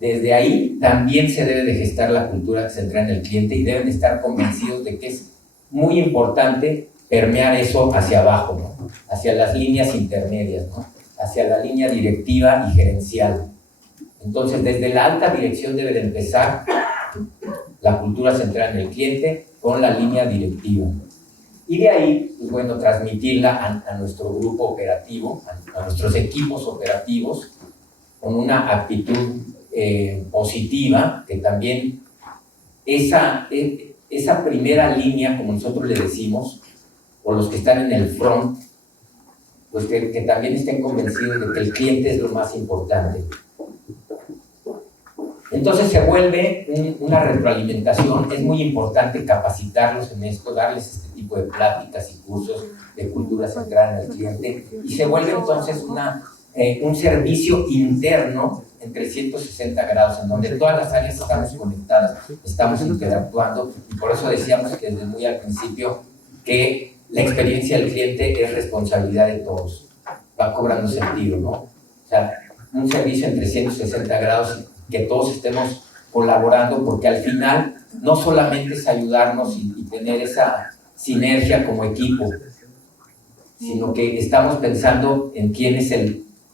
Desde ahí también se debe de gestar la cultura centrada en el cliente y deben estar convencidos de que es muy importante permear eso hacia abajo, ¿no? Hacia las líneas intermedias, ¿no? Hacia la línea directiva y gerencial. Entonces, desde la alta dirección debe de empezar la cultura centrada en el cliente con la línea directiva. Y de ahí, pues bueno, transmitirla a nuestro grupo operativo, a nuestros equipos operativos, con una actitud positiva, que también esa primera línea, como nosotros le decimos, o los que están en el front, pues que también estén convencidos de que el cliente es lo más importante. Entonces se vuelve una retroalimentación. Es muy importante capacitarlos en esto, darles este tipo de pláticas y cursos de cultura centrada en el cliente, y se vuelve entonces un servicio interno en 360 grados, en donde todas las áreas estamos conectadas, estamos interactuando, y por eso decíamos que desde muy al principio que la experiencia del cliente es responsabilidad de todos, va cobrando sentido, ¿no? O sea, un servicio en 360 grados, que todos estemos colaborando, porque al final no solamente es ayudarnos y tener esa sinergia como equipo, sino que estamos pensando en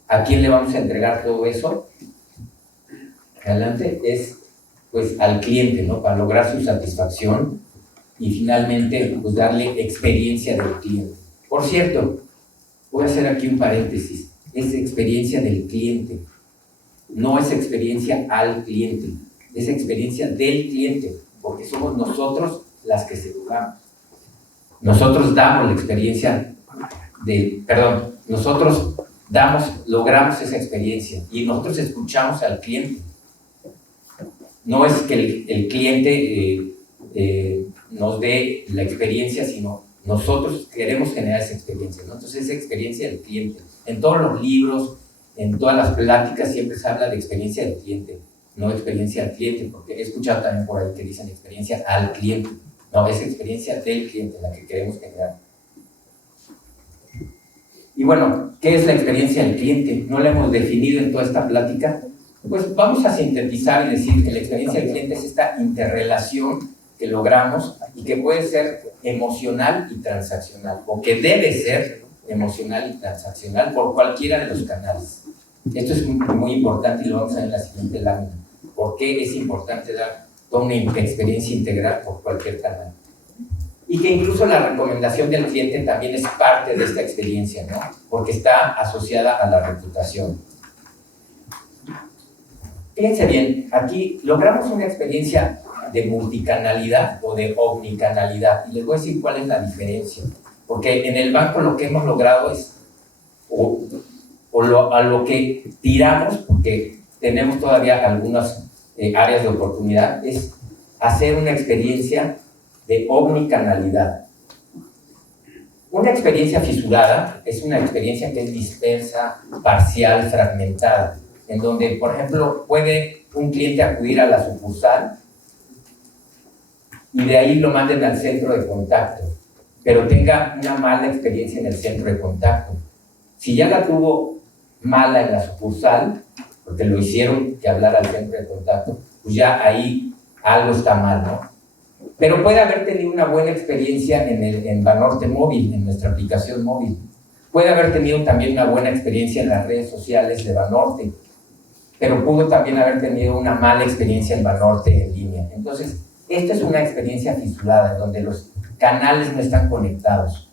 a quién le vamos a entregar todo eso. Adelante, es pues al cliente, ¿no? Para lograr su satisfacción y finalmente pues darle experiencia del cliente. Por cierto, voy a hacer aquí un paréntesis, es experiencia del cliente, no es experiencia al cliente, es experiencia del cliente, porque somos nosotros las que se jugamos. Nosotros damos la experiencia nosotros logramos esa experiencia y nosotros escuchamos al cliente. No es que el cliente nos dé la experiencia, sino nosotros queremos generar esa experiencia, ¿no? Entonces, esa experiencia del cliente. En todos los libros, en todas las pláticas, siempre se habla de experiencia del cliente, no experiencia al cliente, porque he escuchado también por ahí que dicen experiencia al cliente. No, es experiencia del cliente la que queremos generar. Y bueno, ¿qué es la experiencia del cliente? No la hemos definido en toda esta plática. Pues vamos a sintetizar y decir que la experiencia del cliente es esta interrelación que logramos y que puede ser emocional y transaccional, o que debe ser emocional y transaccional por cualquiera de los canales. Esto es muy importante y lo vamos a ver en la siguiente lámina. ¿Por qué es importante dar toda una experiencia integral por cualquier canal? Y que incluso la recomendación del cliente también es parte de esta experiencia, ¿no? Porque está asociada a la reputación. Fíjense bien, aquí logramos una experiencia de multicanalidad o de omnicanalidad, y les voy a decir cuál es la diferencia. Porque en el banco lo que hemos logrado es, a lo que tiramos, porque tenemos todavía algunas áreas de oportunidad, es hacer una experiencia de omnicanalidad. Una experiencia fisurada es una experiencia que es dispersa, parcial, fragmentada, en donde, por ejemplo, puede un cliente acudir a la sucursal y de ahí lo manden al centro de contacto, pero tenga una mala experiencia en el centro de contacto. Si ya la tuvo mala en la sucursal, porque lo hicieron que hablar al centro de contacto, pues ya ahí algo está mal, ¿no? Pero puede haber tenido una buena experiencia en Banorte Móvil, en nuestra aplicación móvil. Puede haber tenido también una buena experiencia en las redes sociales de Banorte, pero pudo también haber tenido una mala experiencia en Banorte en línea. Entonces, esta es una experiencia fisurada, en donde los canales no están conectados.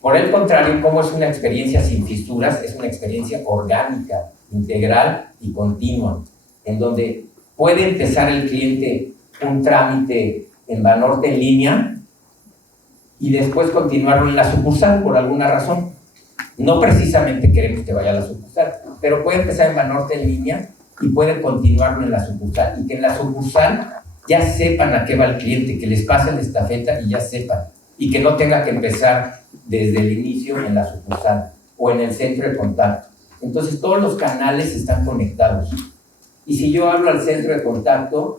Por el contrario, como es una experiencia sin fisuras, es una experiencia orgánica, integral y continua, en donde puede empezar el cliente un trámite en Banorte en línea y después continuarlo en la sucursal por alguna razón. No precisamente queremos que vaya a la sucursal, pero puede empezar en Banorte en línea y puede continuarlo en la sucursal, y que en la sucursal ya sepan a qué va el cliente, que les pasen la estafeta y ya sepan, y que no tenga que empezar desde el inicio en la sucursal o en el centro de contacto. Entonces todos los canales están conectados, y si yo hablo al centro de contacto,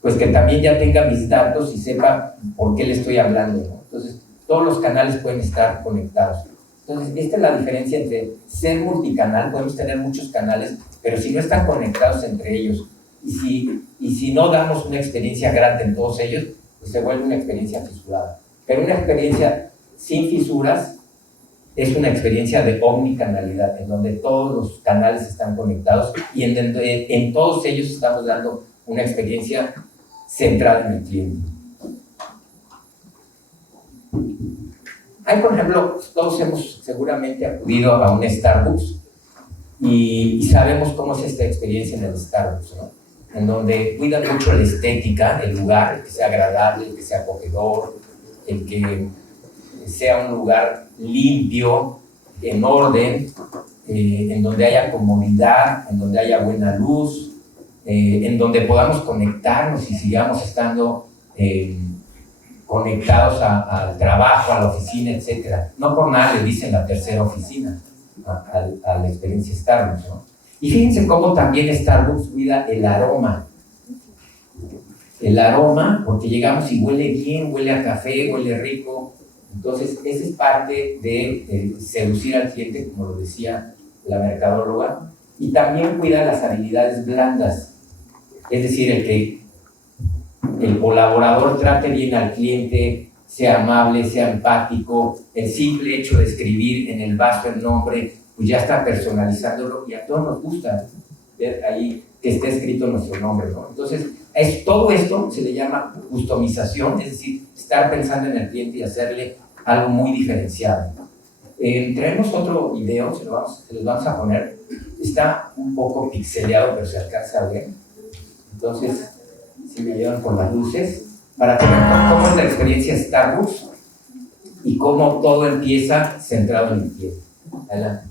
pues que también ya tenga mis datos y sepa por qué le estoy hablando, ¿no? Entonces todos los canales pueden estar conectados. Entonces esta es la diferencia entre ser multicanal. Podemos tener muchos canales, pero si no están conectados entre ellos, y si no damos una experiencia grande en todos ellos, pues se vuelve una experiencia fisurada. Pero una experiencia sin fisuras es una experiencia de omnicanalidad, en donde todos los canales están conectados y en todos ellos estamos dando una experiencia centrada en el cliente. Hay, por ejemplo, todos hemos seguramente acudido a un Starbucks y sabemos cómo es esta experiencia en el Starbucks, ¿no? En donde cuidan mucho la estética del lugar, el que sea agradable, el que sea acogedor, el que sea un lugar limpio, en orden, en donde haya comodidad, en donde haya buena luz, en donde podamos conectarnos y sigamos estando conectados al trabajo, a la oficina, etc. No por nada le dicen la tercera oficina a la experiencia Starbucks, ¿no? Y fíjense cómo también Starbucks cuida el aroma. El aroma, porque llegamos y huele bien, huele a café, huele rico. Entonces, esa es parte de seducir al cliente, como lo decía la mercadóloga. Y también cuida las habilidades blandas. Es decir, el que el colaborador trate bien al cliente, sea amable, sea empático. El simple hecho de escribir en el vaso el nombre, pues ya está personalizándolo, y a todos nos gusta ver ahí que esté escrito nuestro nombre, ¿no? Entonces, todo esto se le llama customización, es decir, estar pensando en el cliente y hacerle algo muy diferenciado. Traemos otro video, se los vamos a poner. Está un poco pixeleado, pero se alcanza a ver. Entonces, si me ayudan con las luces, para que vean cómo es la experiencia Starbucks y cómo todo empieza centrado en el cliente. Adelante.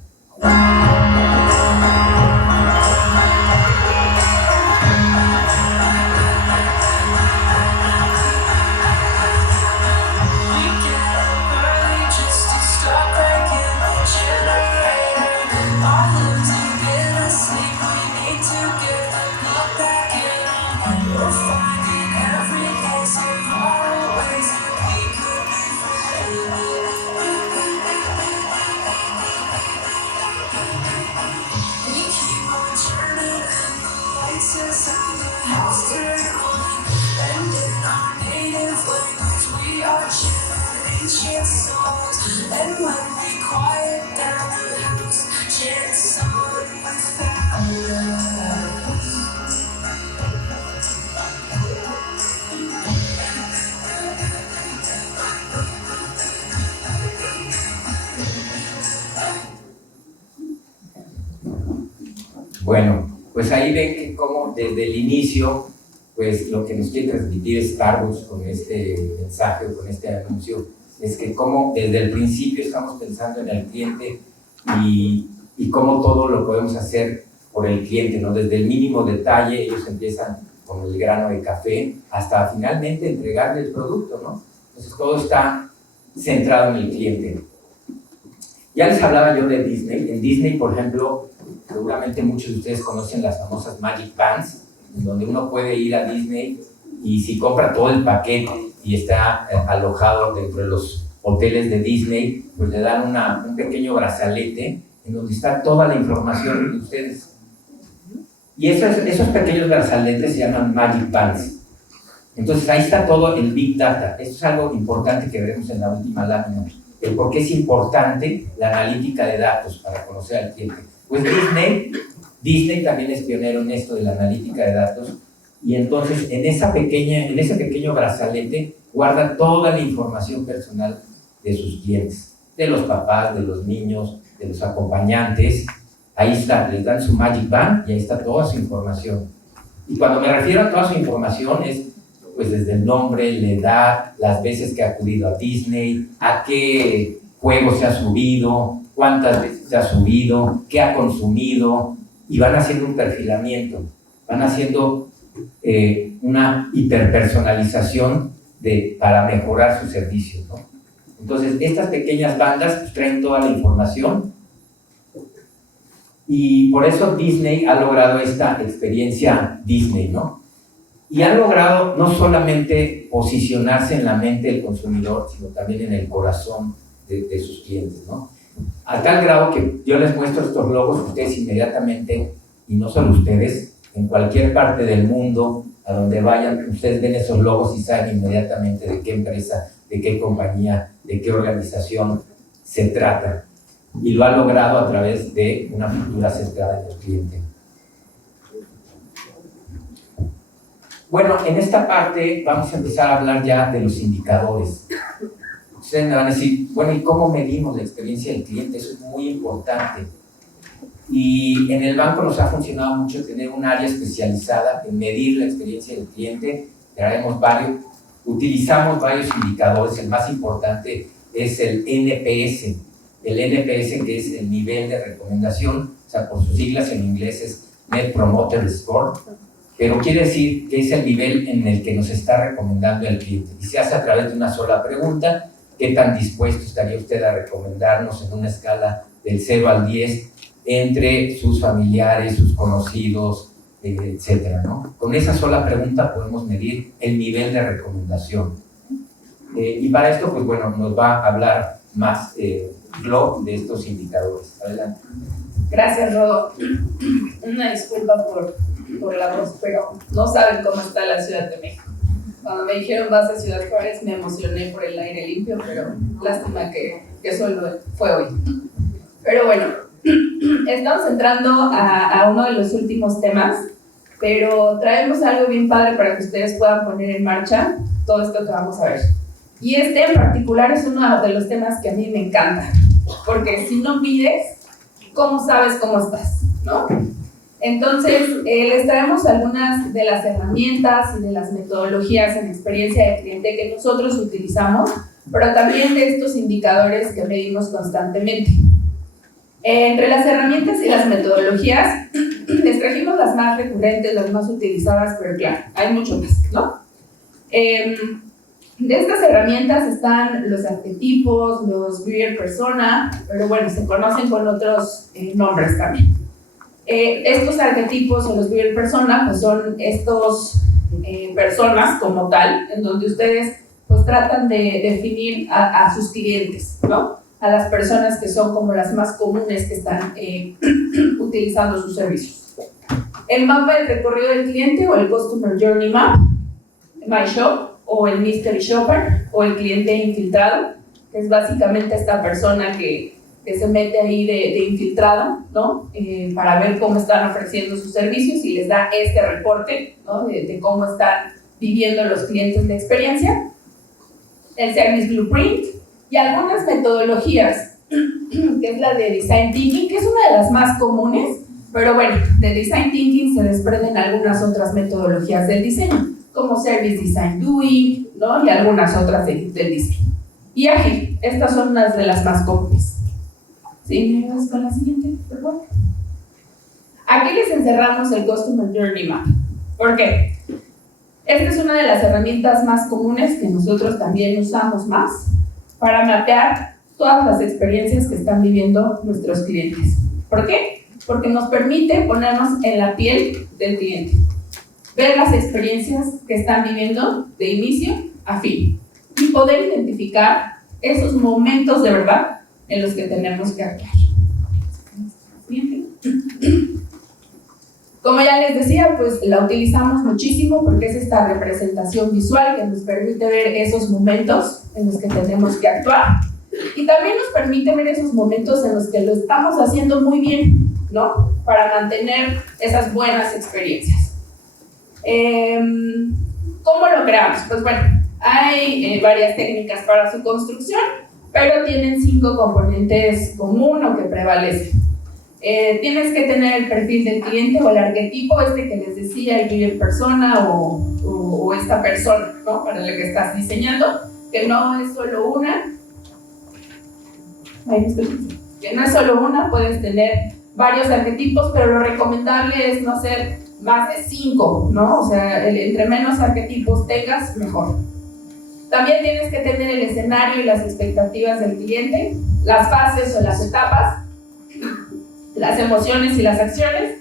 Bueno, pues ahí ven que como desde el inicio, pues lo que nos quiere transmitir Starbucks con este mensaje, con este anuncio, es que como desde el principio estamos pensando en el cliente y cómo todo lo podemos hacer por el cliente, ¿no? Desde el mínimo detalle, ellos empiezan con el grano de café hasta finalmente entregarle el producto, ¿no? Entonces todo está centrado en el cliente. Ya les hablaba yo de Disney. En Disney, por ejemplo, seguramente muchos de ustedes conocen las famosas Magic Bands, en donde uno puede ir a Disney y si compra todo el paquete y está alojado dentro de los hoteles de Disney, pues le dan un pequeño brazalete en donde está toda la información de ustedes. Y esos pequeños brazaletes se llaman Magic Bands. Entonces ahí está todo el Big Data. Esto es algo importante que veremos en la última lámina. El por qué es importante la analítica de datos para conocer al cliente. Pues Disney también es pionero en esto de la analítica de datos, y entonces en ese pequeño brazalete guarda toda la información personal de sus clientes, de los papás, de los niños, de los acompañantes. Ahí está, les dan su Magic Band y ahí está toda su información. Y cuando me refiero a toda su información es pues desde el nombre, la edad, las veces que ha acudido a Disney, a qué juego se ha subido, cuántas veces se ha subido, qué ha consumido, y van haciendo un perfilamiento, van haciendo una hiperpersonalización para mejorar su servicio, ¿no? Entonces, estas pequeñas bandas pues, traen toda la información, y por eso Disney ha logrado esta experiencia Disney, ¿no? Y ha logrado no solamente posicionarse en la mente del consumidor, sino también en el corazón de sus clientes, ¿no? A tal grado que yo les muestro estos logos, ustedes inmediatamente, y no solo ustedes, en cualquier parte del mundo, a donde vayan, ustedes ven esos logos y saben inmediatamente de qué empresa, de qué compañía, de qué organización se trata. Y lo ha logrado a través de una cultura centrada en el cliente. Bueno, en esta parte vamos a empezar a hablar ya de los indicadores. Ustedes me van a decir, bueno, ¿y cómo medimos la experiencia del cliente? Eso es muy importante. Y en el banco nos ha funcionado mucho tener un área especializada en medir la experiencia del cliente. Utilizamos varios indicadores. El más importante es el NPS. El NPS, que es el nivel de recomendación, o sea, por sus siglas en inglés es Net Promoter Score, que pero quiere decir que es el nivel en el que nos está recomendando el cliente. Y se hace a través de una sola pregunta: ¿qué tan dispuesto estaría usted a recomendarnos en una escala del 0 al 10 entre sus familiares, sus conocidos, etcétera, ¿no? Con esa sola pregunta podemos medir el nivel de recomendación. Y para esto, pues bueno, nos va a hablar más Glo de estos indicadores. Adelante. Gracias, Rodo. Una disculpa por la voz, pero no saben cómo está la Ciudad de México. Cuando me dijeron vas a Ciudad Juárez, me emocioné por el aire limpio, pero lástima que solo fue hoy. Pero bueno, estamos entrando a uno de los últimos temas, pero traemos algo bien padre para que ustedes puedan poner en marcha todo esto que vamos a ver. Y este en particular es uno de los temas que a mí me encanta, porque si no mides, ¿cómo sabes cómo estás? ¿No? Entonces, les traemos algunas de las herramientas y de las metodologías en experiencia de cliente que nosotros utilizamos, pero también de estos indicadores que medimos constantemente. Entre las herramientas y las metodologías, les trajimos las más recurrentes, las más utilizadas, pero claro, hay mucho más, ¿no? De estas herramientas están los arquetipos, los Buyer Persona, pero bueno, se conocen con otros nombres también. Estos arquetipos o los Buyer Persona pues son estos personas como tal, en donde ustedes pues tratan de definir a sus clientes, ¿no? A las personas que son como las más comunes que están utilizando sus servicios. El mapa del recorrido del cliente o el Customer Journey Map, My Shop, o el Mystery Shopper, o el cliente infiltrado, que es básicamente esta persona que se mete ahí de infiltrado, ¿no? Para ver cómo están ofreciendo sus servicios y les da este reporte, ¿no? de cómo están viviendo los clientes la experiencia. El Service Blueprint y algunas metodologías, que es la de Design Thinking, que es una de las más comunes, pero bueno, de Design Thinking se desprenden algunas otras metodologías del diseño, como Service Design Doing, ¿no? Y algunas otras del diseño. Y Agile, estas son unas de las más comunes. ¿Sí? ¿Me vas con la siguiente, por favor? Aquí les encerramos el Customer Journey Map. ¿Por qué? Esta es una de las herramientas más comunes que nosotros también usamos más para mapear todas las experiencias que están viviendo nuestros clientes. ¿Por qué? Porque nos permite ponernos en la piel del cliente, ver las experiencias que están viviendo de inicio a fin y poder identificar esos momentos de verdad en los que tenemos que actuar. Como ya les decía, pues la utilizamos muchísimo porque es esta representación visual que nos permite ver esos momentos en los que tenemos que actuar y también nos permite ver esos momentos en los que lo estamos haciendo muy bien, ¿no? Para mantener esas buenas experiencias. ¿Cómo lo creamos? Pues bueno, hay varias técnicas para su construcción, pero tienen 5 componentes comunes o que prevalecen. Tienes que tener el perfil del cliente o el arquetipo, que les decía, el Buyer Persona o esta persona, ¿no? Para la que estás diseñando, que no es solo una. Que no es solo una, puedes tener varios arquetipos, pero lo recomendable es no ser más de 5, ¿no? O sea, entre menos arquetipos tengas, mejor. También tienes que tener el escenario y las expectativas del cliente, las fases o las etapas, las emociones y las acciones,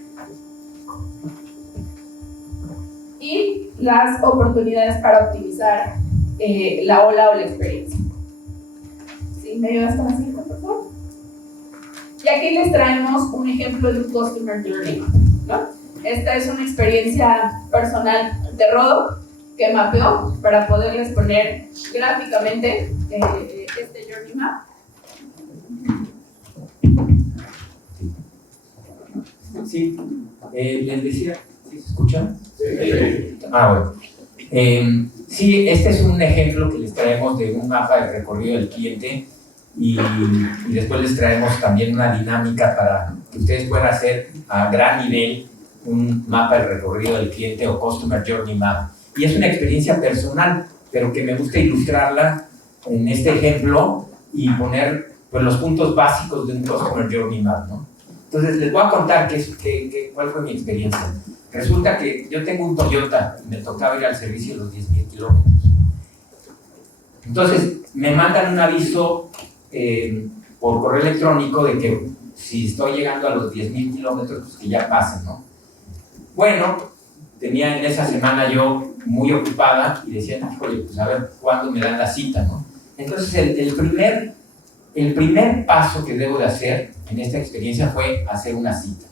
y las oportunidades para optimizar la ola o la experiencia. ¿Sí? ¿Me ayudas con la siguiente, por favor? Y aquí les traemos un ejemplo de un Customer Journey, ¿no? Esta es una experiencia personal de Rodo que mapeó para poderles poner gráficamente este Journey Map. Sí, les decía, ¿sí se escuchan? Sí. Bueno. Sí, este es un ejemplo que les traemos de un mapa de recorrido del cliente y después les traemos también una dinámica para que ustedes puedan hacer a gran nivel un mapa de recorrido del cliente o Customer Journey Map. Y es una experiencia personal, pero que me gusta ilustrarla en este ejemplo y poner pues, los puntos básicos de un Customer Journey Map, ¿no? Entonces les voy a contar cuál fue mi experiencia. resulta que yo tengo un Toyota y me tocaba ir al servicio los 10,000 kilómetros. Entonces, me mandan un aviso por correo electrónico de que si estoy llegando a los 10,000 kilómetros, pues que ya pasen, ¿no? Bueno, tenía en esa semana yo muy ocupada y decía, híjole, pues a ver cuándo me dan la cita, ¿no? Entonces, el primer paso que debo de hacer en esta experiencia fue hacer una cita.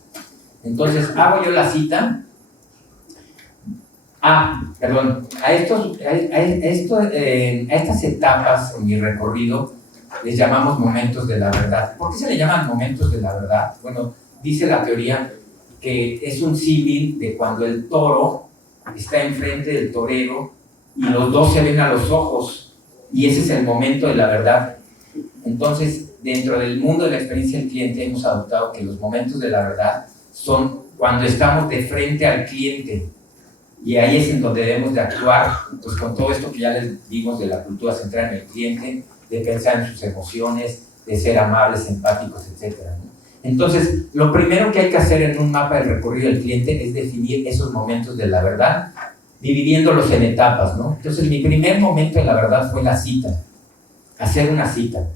Entonces, hago yo la cita. A estas etapas en mi recorrido les llamamos momentos de la verdad. ¿Por qué se le llaman momentos de la verdad? Bueno, dice la teoría que es un símil de cuando el toro está enfrente del torero y los dos se ven a los ojos, y ese es el momento de la verdad. Entonces, dentro del mundo de la experiencia del cliente hemos adoptado que los momentos de la verdad son cuando estamos de frente al cliente, y ahí es en donde debemos de actuar, pues con todo esto que ya les dimos de la cultura centrada en el cliente, de pensar en sus emociones, de ser amables, empáticos, etc., ¿no? Entonces, lo primero que hay que hacer en un mapa del recorrido del cliente es definir esos momentos de la verdad, dividiéndolos en etapas, ¿no? Entonces, mi primer momento de la verdad fue la cita, hacer una cita.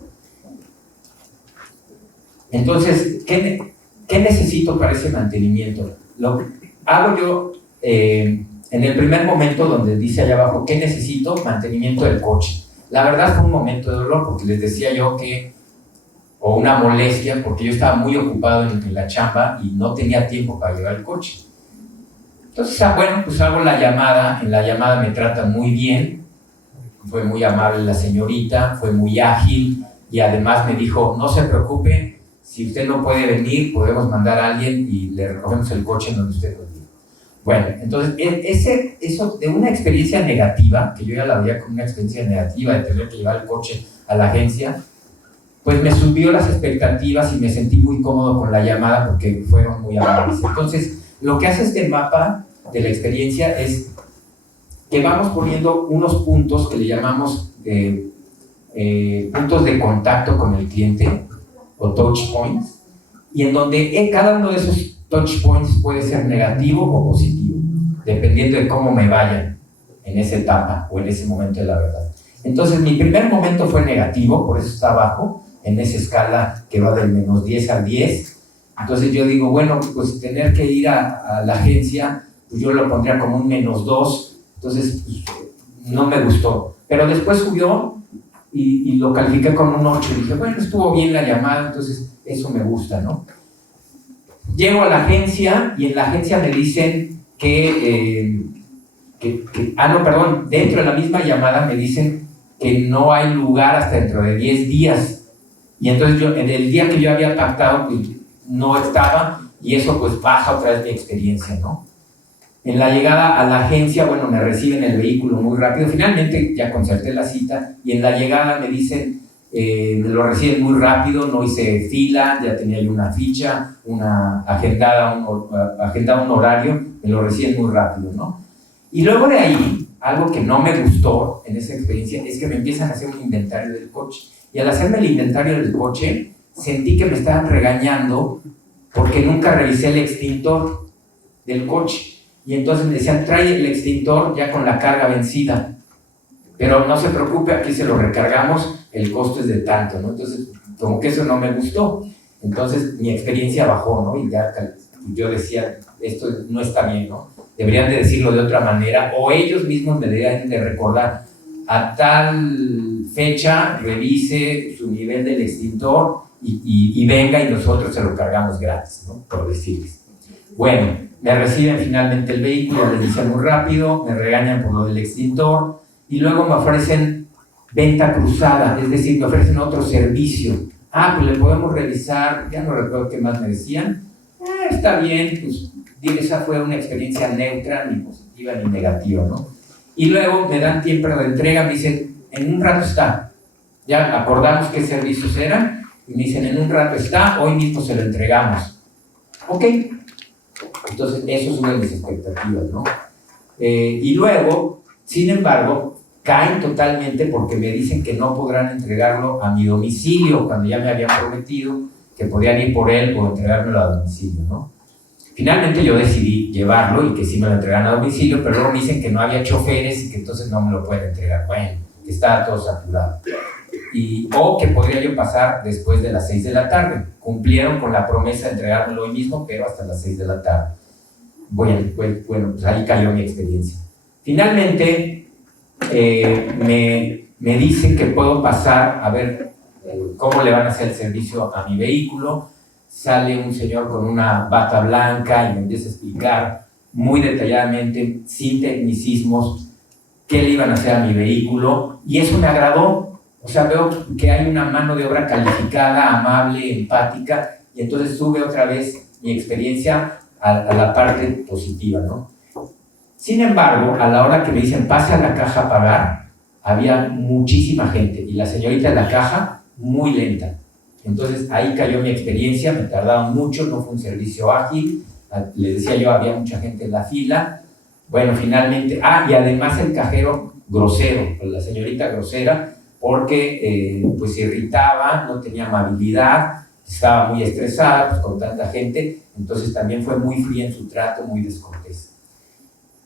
Entonces, ¿qué necesito para ese mantenimiento? Lo hago yo en el primer momento donde dice allá abajo, ¿qué necesito? Mantenimiento del coche. La verdad fue un momento de dolor porque les decía yo o una molestia, porque yo estaba muy ocupado en la chamba y no tenía tiempo para llevar el coche. Entonces, bueno, pues hago la llamada, en la llamada me tratan muy bien, fue muy amable la señorita, fue muy ágil y además me dijo, no se preocupe, si usted no puede venir, podemos mandar a alguien y le recogemos el coche en donde usted lo diga. Bueno, entonces, eso de una experiencia negativa, que yo ya la veía como una experiencia negativa de tener que llevar el coche a la agencia, pues me subió las expectativas y me sentí muy cómodo con la llamada porque fueron muy amables. Entonces, lo que hace este mapa de la experiencia es que vamos poniendo unos puntos que le llamamos puntos de contacto con el cliente o touch points, y en donde cada uno de esos touch points puede ser negativo o positivo, dependiendo de cómo me vayan en esa etapa o en ese momento de la verdad. Entonces, mi primer momento fue negativo, por eso está abajo, en esa escala que va del -10 al 10. Entonces yo digo, bueno, pues tener que ir a la agencia, pues yo lo pondría como un -2, entonces pues, no me gustó. Pero después subió y lo califiqué con un 8 y dije, bueno, estuvo bien la llamada, entonces eso me gusta, ¿no? Llego a la agencia y en la agencia me dicen dentro de la misma llamada me dicen que no hay lugar hasta dentro de 10 días. Y entonces yo, en el día que yo había pactado, pues no estaba, y eso pues baja otra vez mi experiencia, ¿no? En la llegada a la agencia, bueno, me reciben el vehículo muy rápido, finalmente ya concerté la cita, y en la llegada me dicen, me lo reciben muy rápido, no hice fila, ya tenía yo una ficha, agendada un horario, me lo reciben muy rápido, ¿no? Y luego de ahí, algo que no me gustó en esa experiencia es que me empiezan a hacer un inventario del coche. Y al hacerme el inventario del coche, sentí que me estaban regañando porque nunca revisé el extintor del coche. Y entonces me decían, trae el extintor ya con la carga vencida. Pero no se preocupe, aquí se lo recargamos, el costo es de tanto, ¿no? Entonces, como que eso no me gustó. Entonces, mi experiencia bajó, ¿no? Y ya yo decía, esto no está bien, ¿no? Deberían de decirlo de otra manera, o ellos mismos me deberían de recordar, a tal fecha revise su nivel del extintor y venga y nosotros se lo cargamos gratis, ¿no? Por decirles. Bueno, me reciben finalmente el vehículo, les dicen muy rápido, me regañan por lo del extintor y luego me ofrecen venta cruzada, es decir, me ofrecen otro servicio. Pues le podemos revisar, ya no recuerdo qué más me decían. Está bien, pues esa fue una experiencia neutra, ni positiva ni negativa, ¿no? Y luego me dan tiempo de entrega, me dicen, en un rato está. Ya acordamos qué servicios eran, y me dicen, en un rato está, hoy mismo se lo entregamos. Ok. Entonces, eso es una de mis expectativas, ¿no? Y luego, sin embargo, caen totalmente porque me dicen que no podrán entregarlo a mi domicilio, cuando ya me habían prometido que podían ir por él o entregármelo a domicilio, ¿no? Finalmente yo decidí llevarlo y que sí me lo entregaran a domicilio, pero luego me dicen que no había choferes y que entonces no me lo pueden entregar. Bueno, que estaba todo saturado. O que podría yo pasar después de las 6 de la tarde. Cumplieron con la promesa de entregármelo hoy mismo, pero hasta las 6 de la tarde. Bueno, pues ahí cayó mi experiencia. Finalmente, me dicen que puedo pasar a ver cómo le van a hacer el servicio a mi vehículo. Sale un señor con una bata blanca y me empieza a explicar muy detalladamente, sin tecnicismos, qué le iban a hacer a mi vehículo, y eso me agradó. O sea, veo que hay una mano de obra calificada, amable, empática, y entonces sube otra vez mi experiencia a la parte positiva, ¿no? Sin embargo, a la hora que me dicen pase a la caja a pagar, había muchísima gente, y la señorita de la caja muy lenta. Entonces ahí cayó mi experiencia, me tardaron mucho, no fue un servicio ágil, les decía yo, había mucha gente en la fila. Bueno, finalmente, y además el cajero grosero, la señorita grosera, porque pues se irritaba, no tenía amabilidad, estaba muy estresada pues, con tanta gente, entonces también fue muy fría en su trato, muy descortés.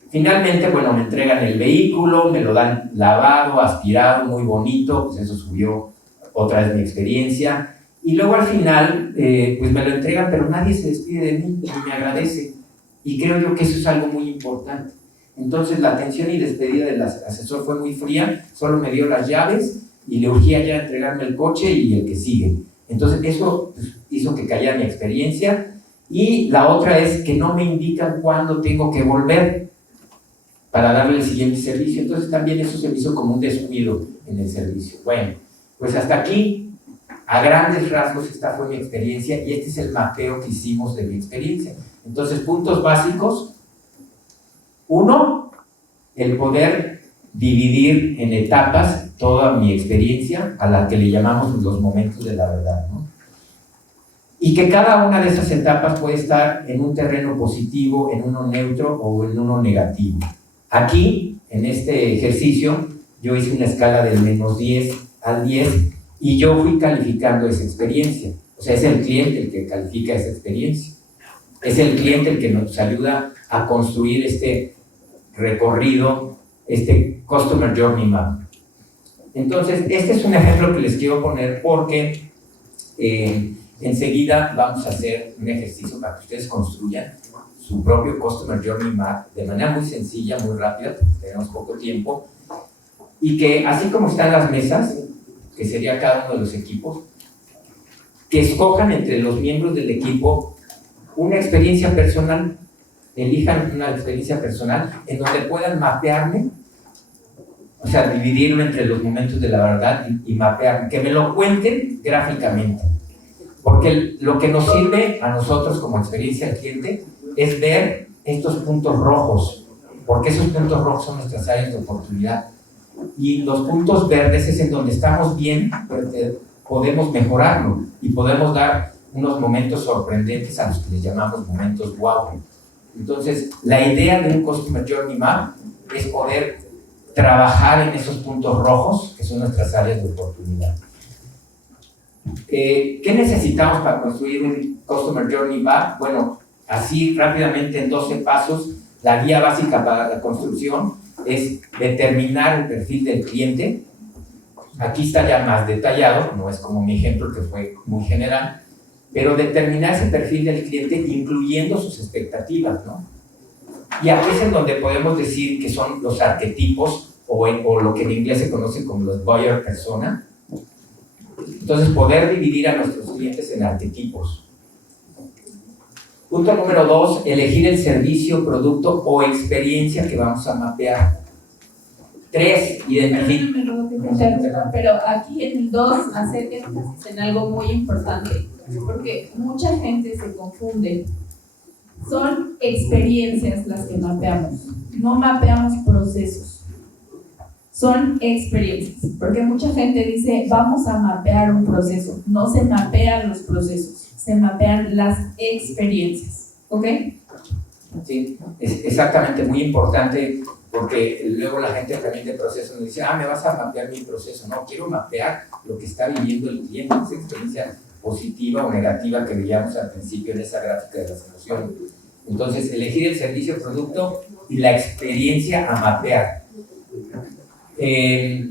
Finalmente, bueno, me entregan el vehículo, me lo dan lavado, aspirado, muy bonito, pues eso subió otra vez mi experiencia. Y luego al final, pues me lo entregan, pero nadie se despide de mí y me agradece. Y creo yo que eso es algo muy importante. Entonces la atención y despedida del asesor fue muy fría, solo me dio las llaves y le urgía ya entregarme el coche y el que sigue. Entonces eso pues, hizo que cayera mi experiencia. Y la otra es que no me indican cuándo tengo que volver para darle el siguiente servicio. Entonces también eso se me hizo como un descuido en el servicio. Bueno, pues hasta aquí. A grandes rasgos esta fue mi experiencia y este es el mapeo que hicimos de mi experiencia. Entonces, puntos básicos. 1, el poder dividir en etapas toda mi experiencia, a la que le llamamos los momentos de la verdad, ¿no? Y que cada una de esas etapas puede estar en un terreno positivo, en uno neutro o en uno negativo. Aquí, en este ejercicio, yo hice una escala del -10 al 10, y yo fui calificando esa experiencia. O sea, es el cliente el que califica esa experiencia. Es el cliente el que nos ayuda a construir este recorrido, este Customer Journey Map. Entonces, este es un ejemplo que les quiero poner porque enseguida vamos a hacer un ejercicio para que ustedes construyan su propio Customer Journey Map de manera muy sencilla, muy rápida, porque tenemos poco tiempo, y que así como están las mesas, que sería cada uno de los equipos, que escojan entre los miembros del equipo una experiencia personal, elijan una experiencia personal en donde puedan mapearme, o sea, dividirlo entre los momentos de la verdad y mapearme, que me lo cuenten gráficamente, porque lo que nos sirve a nosotros como experiencia del cliente es ver estos puntos rojos, porque esos puntos rojos son nuestras áreas de oportunidad. Y los puntos verdes es en donde estamos bien, pero podemos mejorarlo y podemos dar unos momentos sorprendentes a los que les llamamos momentos wow. Entonces, la idea de un Customer Journey Map es poder trabajar en esos puntos rojos, que son nuestras áreas de oportunidad. ¿Qué necesitamos para construir un Customer Journey Map? Bueno, así rápidamente en 12 pasos, la guía básica para la construcción es determinar el perfil del cliente. Aquí está ya más detallado, no es como mi ejemplo que fue muy general, pero determinar ese perfil del cliente incluyendo sus expectativas, ¿no? Y aquí es en donde podemos decir que son los arquetipos o lo que en inglés se conoce como los buyer persona. Entonces, poder dividir a nuestros clientes en arquetipos. Punto número 2, elegir el servicio, producto o experiencia que vamos a mapear. 3, identificar. Pero aquí en el 2 hacer énfasis en algo muy importante, porque mucha gente se confunde. Son experiencias las que mapeamos, no mapeamos procesos. Son experiencias, porque mucha gente dice, vamos a mapear un proceso. No se mapean los procesos, se mapean las experiencias, ¿ok? Sí, es exactamente, muy importante, porque luego la gente también de proceso nos dice, me vas a mapear mi proceso. No, quiero mapear lo que está viviendo el cliente, esa experiencia positiva o negativa que veíamos al principio en esa gráfica de las emociones. Entonces, elegir el servicio, el producto y la experiencia a mapear. 3,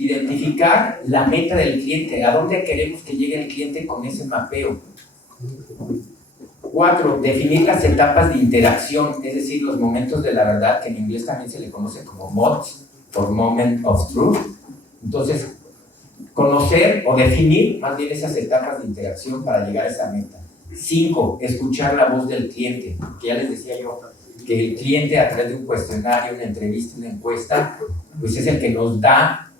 identificar la meta del cliente, a dónde queremos que llegue el cliente con ese mapeo. 4, definir las etapas de interacción, es decir, los momentos de la verdad, que en inglés también se le conoce como MOTS, por Moment of Truth. Entonces, conocer o definir más bien esas etapas de interacción para llegar a esa meta. 5, escuchar la voz del cliente, que ya les decía yo, que el cliente a través de un cuestionario, una entrevista, una encuesta, pues es el que nos da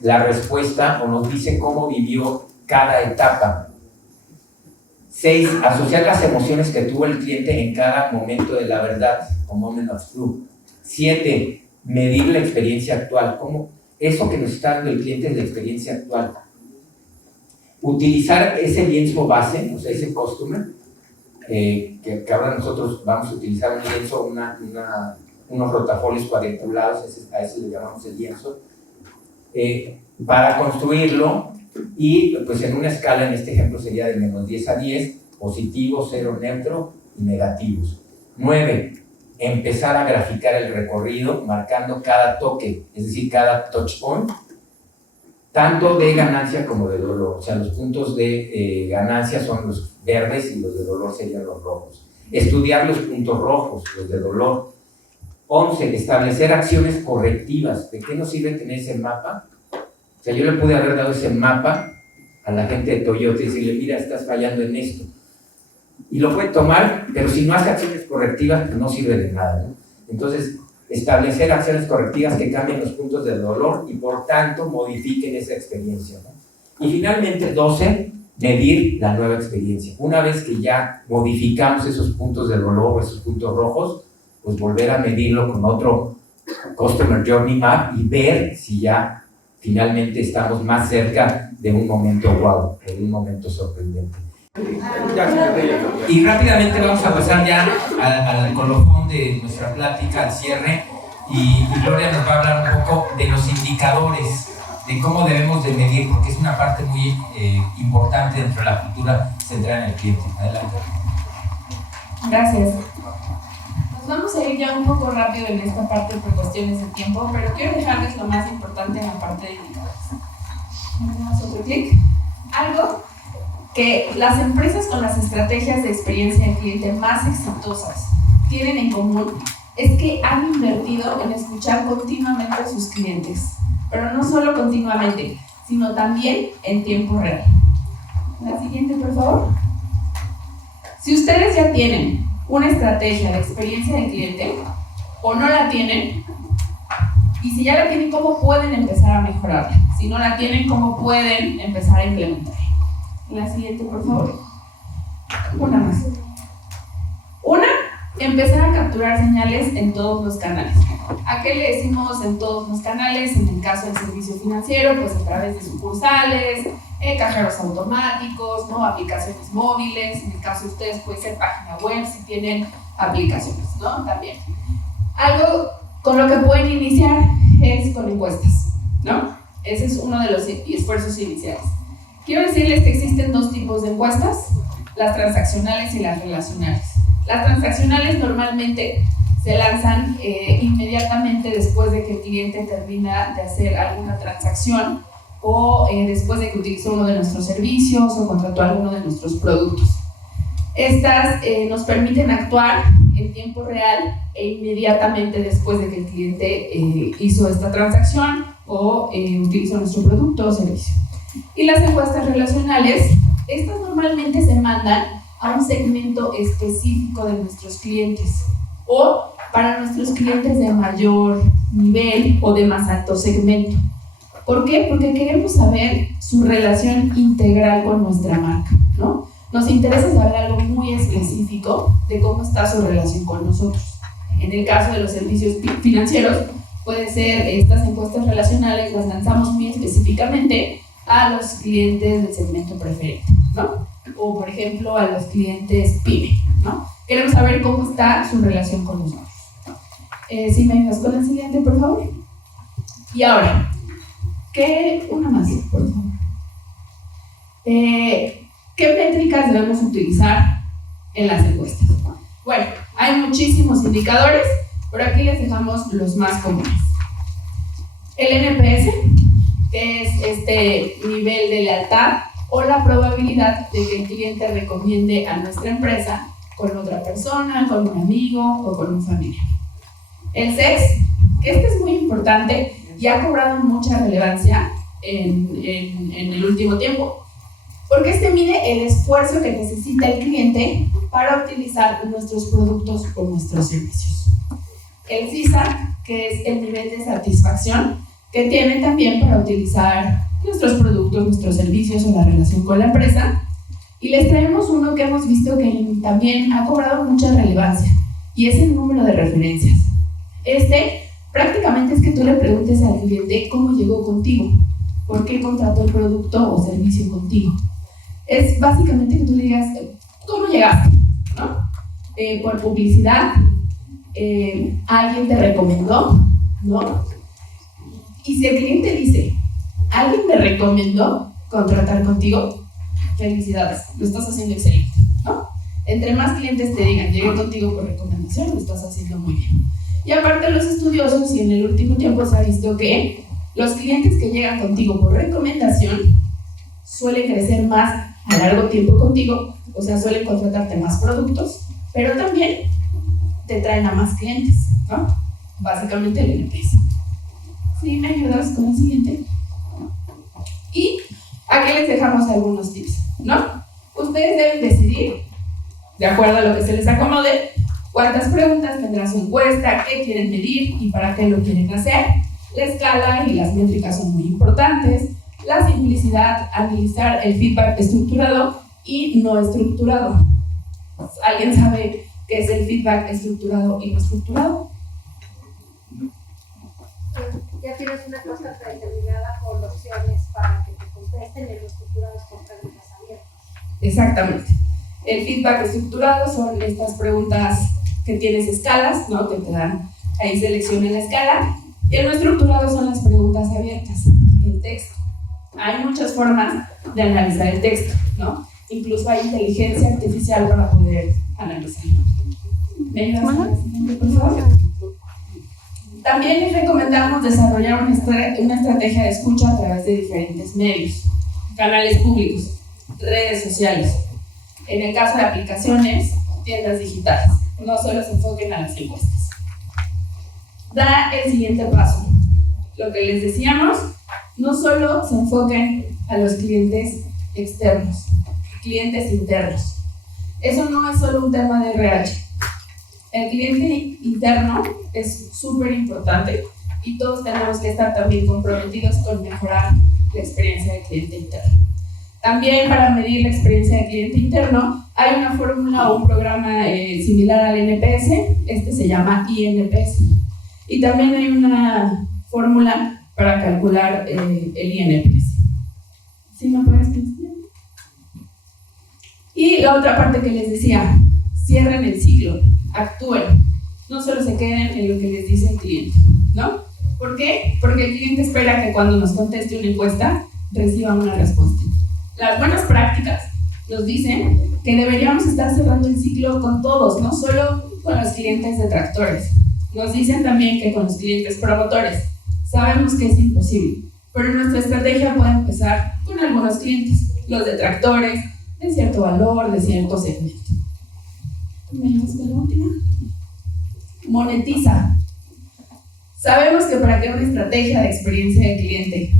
la respuesta o nos dice cómo vivió cada etapa. 6, asociar las emociones que tuvo el cliente en cada momento de la verdad, o moment of truth. 7, medir la experiencia actual, cómo eso que nos está dando el cliente es la experiencia actual. Utilizar ese lienzo base, o sea, ese customer, que ahora nosotros vamos a utilizar un lienzo, unos rotafolios cuadriculados, a ese le llamamos el lienzo, para construirlo y pues en una escala, en este ejemplo sería de menos 10 a 10, positivo, 0, neutro y negativos. 9, empezar a graficar el recorrido marcando cada toque, es decir, cada touch point, tanto de ganancia como de dolor. O sea, los puntos de ganancia son los verdes y los de dolor serían los rojos. Estudiar los puntos rojos, los de dolor. 11, establecer acciones correctivas. ¿De qué nos sirve tener ese mapa? O sea, yo le pude haber dado ese mapa a la gente de Toyota y decirle, mira, estás fallando en esto. Y lo puede tomar, pero si no hace acciones correctivas, pues no sirve de nada, ¿no? Entonces, establecer acciones correctivas que cambien los puntos de dolor y por tanto modifiquen esa experiencia, ¿no? Y finalmente 12, medir la nueva experiencia. Una vez que ya modificamos esos puntos de dolor o esos puntos rojos, pues volver a medirlo con otro Customer Journey Map y ver si ya finalmente estamos más cerca de un momento wow, de un momento sorprendente. Y rápidamente vamos a pasar ya al colofón de nuestra plática, al cierre, y Gloria nos va a hablar un poco de los indicadores, de cómo debemos de medir, porque es una parte muy importante dentro de la cultura centrada en el cliente. Adelante. Gracias. Nos vamos a ir ya un poco rápido en esta parte por cuestiones de tiempo, pero quiero dejarles lo más importante en la parte de indicadores. Damos otro clic. Algo que las empresas con las estrategias de experiencia del cliente más exitosas tienen en común es que han invertido en escuchar continuamente a sus clientes, pero no solo continuamente, sino también en tiempo real. La siguiente, por favor. Si ustedes ya tienen una estrategia de experiencia del cliente o no la tienen, y si ya la tienen, ¿cómo pueden empezar a mejorarla? Si no la tienen, ¿cómo pueden empezar a implementarla? La siguiente, por favor. Una más. Una, empezar a capturar señales en todos los canales. ¿A qué le decimos en todos los canales? En el caso del servicio financiero, pues a través de sucursales, cajeros automáticos, ¿no? Aplicaciones móviles. En el caso de ustedes puede ser página web si tienen aplicaciones, ¿no? También. Algo con lo que pueden iniciar es con encuestas, ¿no? Ese es uno de los esfuerzos iniciales. Quiero decirles que existen dos tipos de encuestas, las transaccionales y las relacionales. Las transaccionales normalmente se lanzan inmediatamente después de que el cliente termina de hacer alguna transacción o después de que utilizó uno de nuestros servicios o contrató alguno de nuestros productos. Estas nos permiten actuar en tiempo real e inmediatamente después de que el cliente hizo esta transacción o utilizó nuestro producto o servicio. Y las encuestas relacionales, estas normalmente se mandan a un segmento específico de nuestros clientes o para nuestros clientes de mayor nivel o de más alto segmento. ¿Por qué? Porque queremos saber su relación integral con nuestra marca, ¿no? Nos interesa saber algo muy específico de cómo está su relación con nosotros. En el caso de los servicios financieros, puede ser estas encuestas relacionales, las lanzamos muy específicamente a los clientes del segmento preferente, ¿no? O, por ejemplo, a los clientes PYME, ¿no? Queremos saber cómo está su relación con nosotros. Si me ayudas con la siguiente, por favor. Y ahora, una más, por favor. ¿Qué ¿Qué métricas debemos utilizar en las encuestas? Bueno, hay muchísimos indicadores, pero aquí les dejamos los más comunes. El NPS, que es este nivel de lealtad o la probabilidad de que el cliente recomiende a nuestra empresa con otra persona, con un amigo o con un familiar. El CES, que este es muy importante y ha cobrado mucha relevancia en el último tiempo, porque este mide el esfuerzo que necesita el cliente para utilizar nuestros productos o nuestros servicios. El CISA, que es el nivel de satisfacción que tiene también para utilizar nuestros productos, nuestros servicios o la relación con la empresa. Y les traemos uno que hemos visto que también ha cobrado mucha relevancia, y es el número de referencias. Este prácticamente es que tú le preguntes al cliente cómo llegó contigo, por qué contrató el producto o servicio contigo. Es básicamente que tú le digas cómo llegaste, ¿no? Por publicidad, alguien te recomendó, ¿no? Y si el cliente dice, alguien me recomendó contratar contigo, felicidades, lo estás haciendo excelente, ¿no? Entre más clientes te digan, llegué contigo por recomendación, lo estás haciendo muy bien. Y aparte los estudiosos, y en el último tiempo se ha visto que los clientes que llegan contigo por recomendación suelen crecer más a largo tiempo contigo, o sea, suelen contratarte más productos, pero también te traen a más clientes, ¿no? Básicamente el NPS. ¿Sí me ayudas con el siguiente? Y aquí les dejamos algunos tips, ¿no? Ustedes deben decidir, de acuerdo a lo que se les acomode, cuántas preguntas tendrá su encuesta, qué quieren medir y para qué lo quieren hacer. La escala y las métricas son muy importantes. La simplicidad, analizar el feedback estructurado y no estructurado. ¿Alguien sabe qué es el feedback estructurado y no estructurado? Ya tienes una cosa predeterminada con opciones para que te contesten y los estructurados con preguntas abiertas. Exactamente. El feedback estructurado son estas preguntas que tienes escalas, ¿no? Que te dan, ahí selecciona la escala. Y el no estructurado son las preguntas abiertas, el texto. Hay muchas formas de analizar el texto, ¿no? Incluso hay inteligencia artificial para poder analizarlo. ¿Me ayudas con la siguiente, por favor? También les recomendamos desarrollar una estrategia de escucha a través de diferentes medios, canales públicos, redes sociales. En el caso de aplicaciones, tiendas digitales. No solo se enfoquen a las encuestas. Da el siguiente paso. Lo que les decíamos, no solo se enfoquen a los clientes externos, clientes internos. Eso no es solo un tema de RH. El cliente interno es súper importante y todos tenemos que estar también comprometidos con mejorar la experiencia del cliente interno. También para medir la experiencia del cliente interno hay una fórmula o un programa similar al NPS, este se llama INPS. Y también hay una fórmula para calcular el INPS. ¿Sí me puedes enseñar? Y la otra parte que les decía, cierren el ciclo, actúen, no solo se queden en lo que les dice el cliente, ¿no? ¿Por qué? Porque el cliente espera que cuando nos conteste una encuesta reciba una respuesta. Las buenas prácticas nos dicen que deberíamos estar cerrando el ciclo con todos, no solo con los clientes detractores. Nos dicen también que con los clientes promotores. Sabemos que es imposible, pero nuestra estrategia puede empezar con algunos clientes, los detractores, de cierto valor, de cierto segmento. ¿Me ayudas con la última? Monetiza. Sabemos que para que una estrategia de experiencia del cliente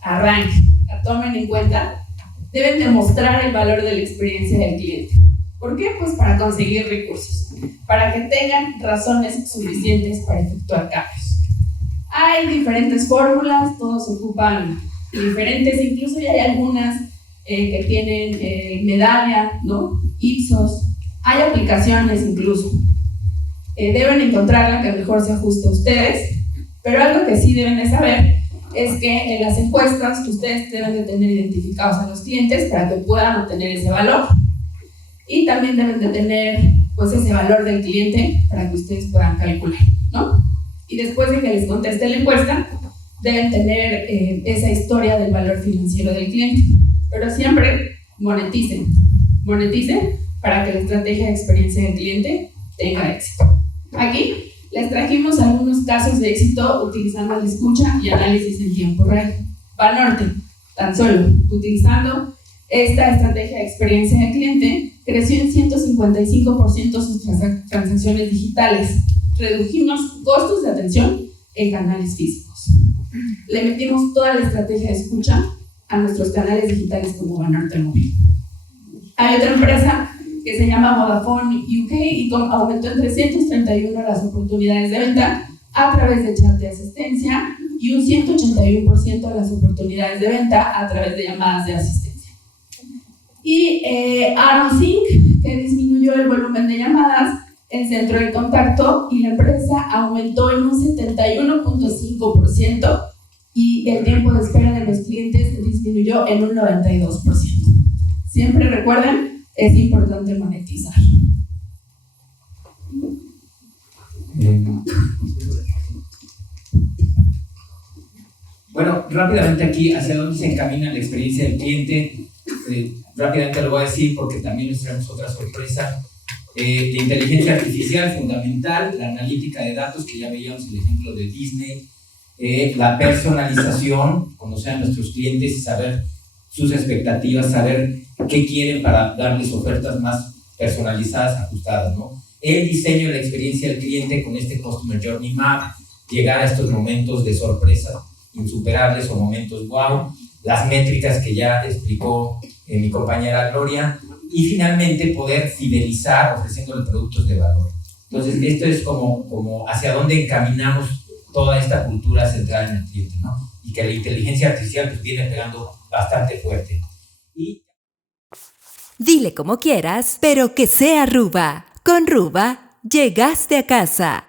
arranque, la tomen en cuenta, deben demostrar el valor de la experiencia del cliente. ¿Por qué? Pues para conseguir recursos, para que tengan razones suficientes para efectuar cambios. Hay diferentes fórmulas, todos ocupan diferentes, incluso ya hay algunas que tienen medalla, ¿no? Ipsos, hay aplicaciones incluso. Deben encontrar la que mejor se ajuste a ustedes, pero algo que sí deben de saber es que en las encuestas ustedes deben de tener identificados a los clientes para que puedan obtener ese valor. Y también deben de tener pues ese valor del cliente para que ustedes puedan calcular, ¿no? Y después de que les conteste la encuesta, deben tener esa historia del valor financiero del cliente. Pero siempre moneticen. monetice para que la estrategia de experiencia del cliente tenga éxito. Aquí les trajimos algunos casos de éxito utilizando la escucha y análisis en tiempo real. Banorte, tan solo utilizando esta estrategia de experiencia del cliente, creció en 155% sus transacciones digitales. Redujimos costos de atención en canales físicos. Le metimos toda la estrategia de escucha a nuestros canales digitales como Banorte Móvil. Hay otra empresa que se llama Vodafone UK y aumentó en 331 las oportunidades de venta a través de chat de asistencia y un 181% de las oportunidades de venta a través de llamadas de asistencia. Y AronSync, que disminuyó el volumen de llamadas, el centro de contacto, y la empresa aumentó en un 71.5% y el tiempo de espera de los clientes disminuyó en un 92%. Siempre recuerden, es importante monetizar. Bueno, rápidamente aquí, ¿hacia dónde se encamina la experiencia del cliente? Rápidamente lo voy a decir porque también les traemos otra sorpresa. La inteligencia artificial fundamental, la analítica de datos, que ya veíamos el ejemplo de Disney, la personalización, conocer a nuestros clientes y saber sus expectativas, saber qué quieren para darles ofertas más personalizadas, ajustadas, ¿no? El diseño de la experiencia del cliente con este Customer Journey Map, llegar a estos momentos de sorpresa insuperables o momentos wow, las métricas que ya explicó mi compañera Gloria, y finalmente poder fidelizar ofreciéndole productos de valor. Entonces, esto es como hacia dónde encaminamos toda esta cultura centrada en el cliente, ¿no? Y que la inteligencia artificial pues viene pegando bastante fuerte. Dile como quieras, pero que sea Ruba. Con Ruba, llegaste a casa.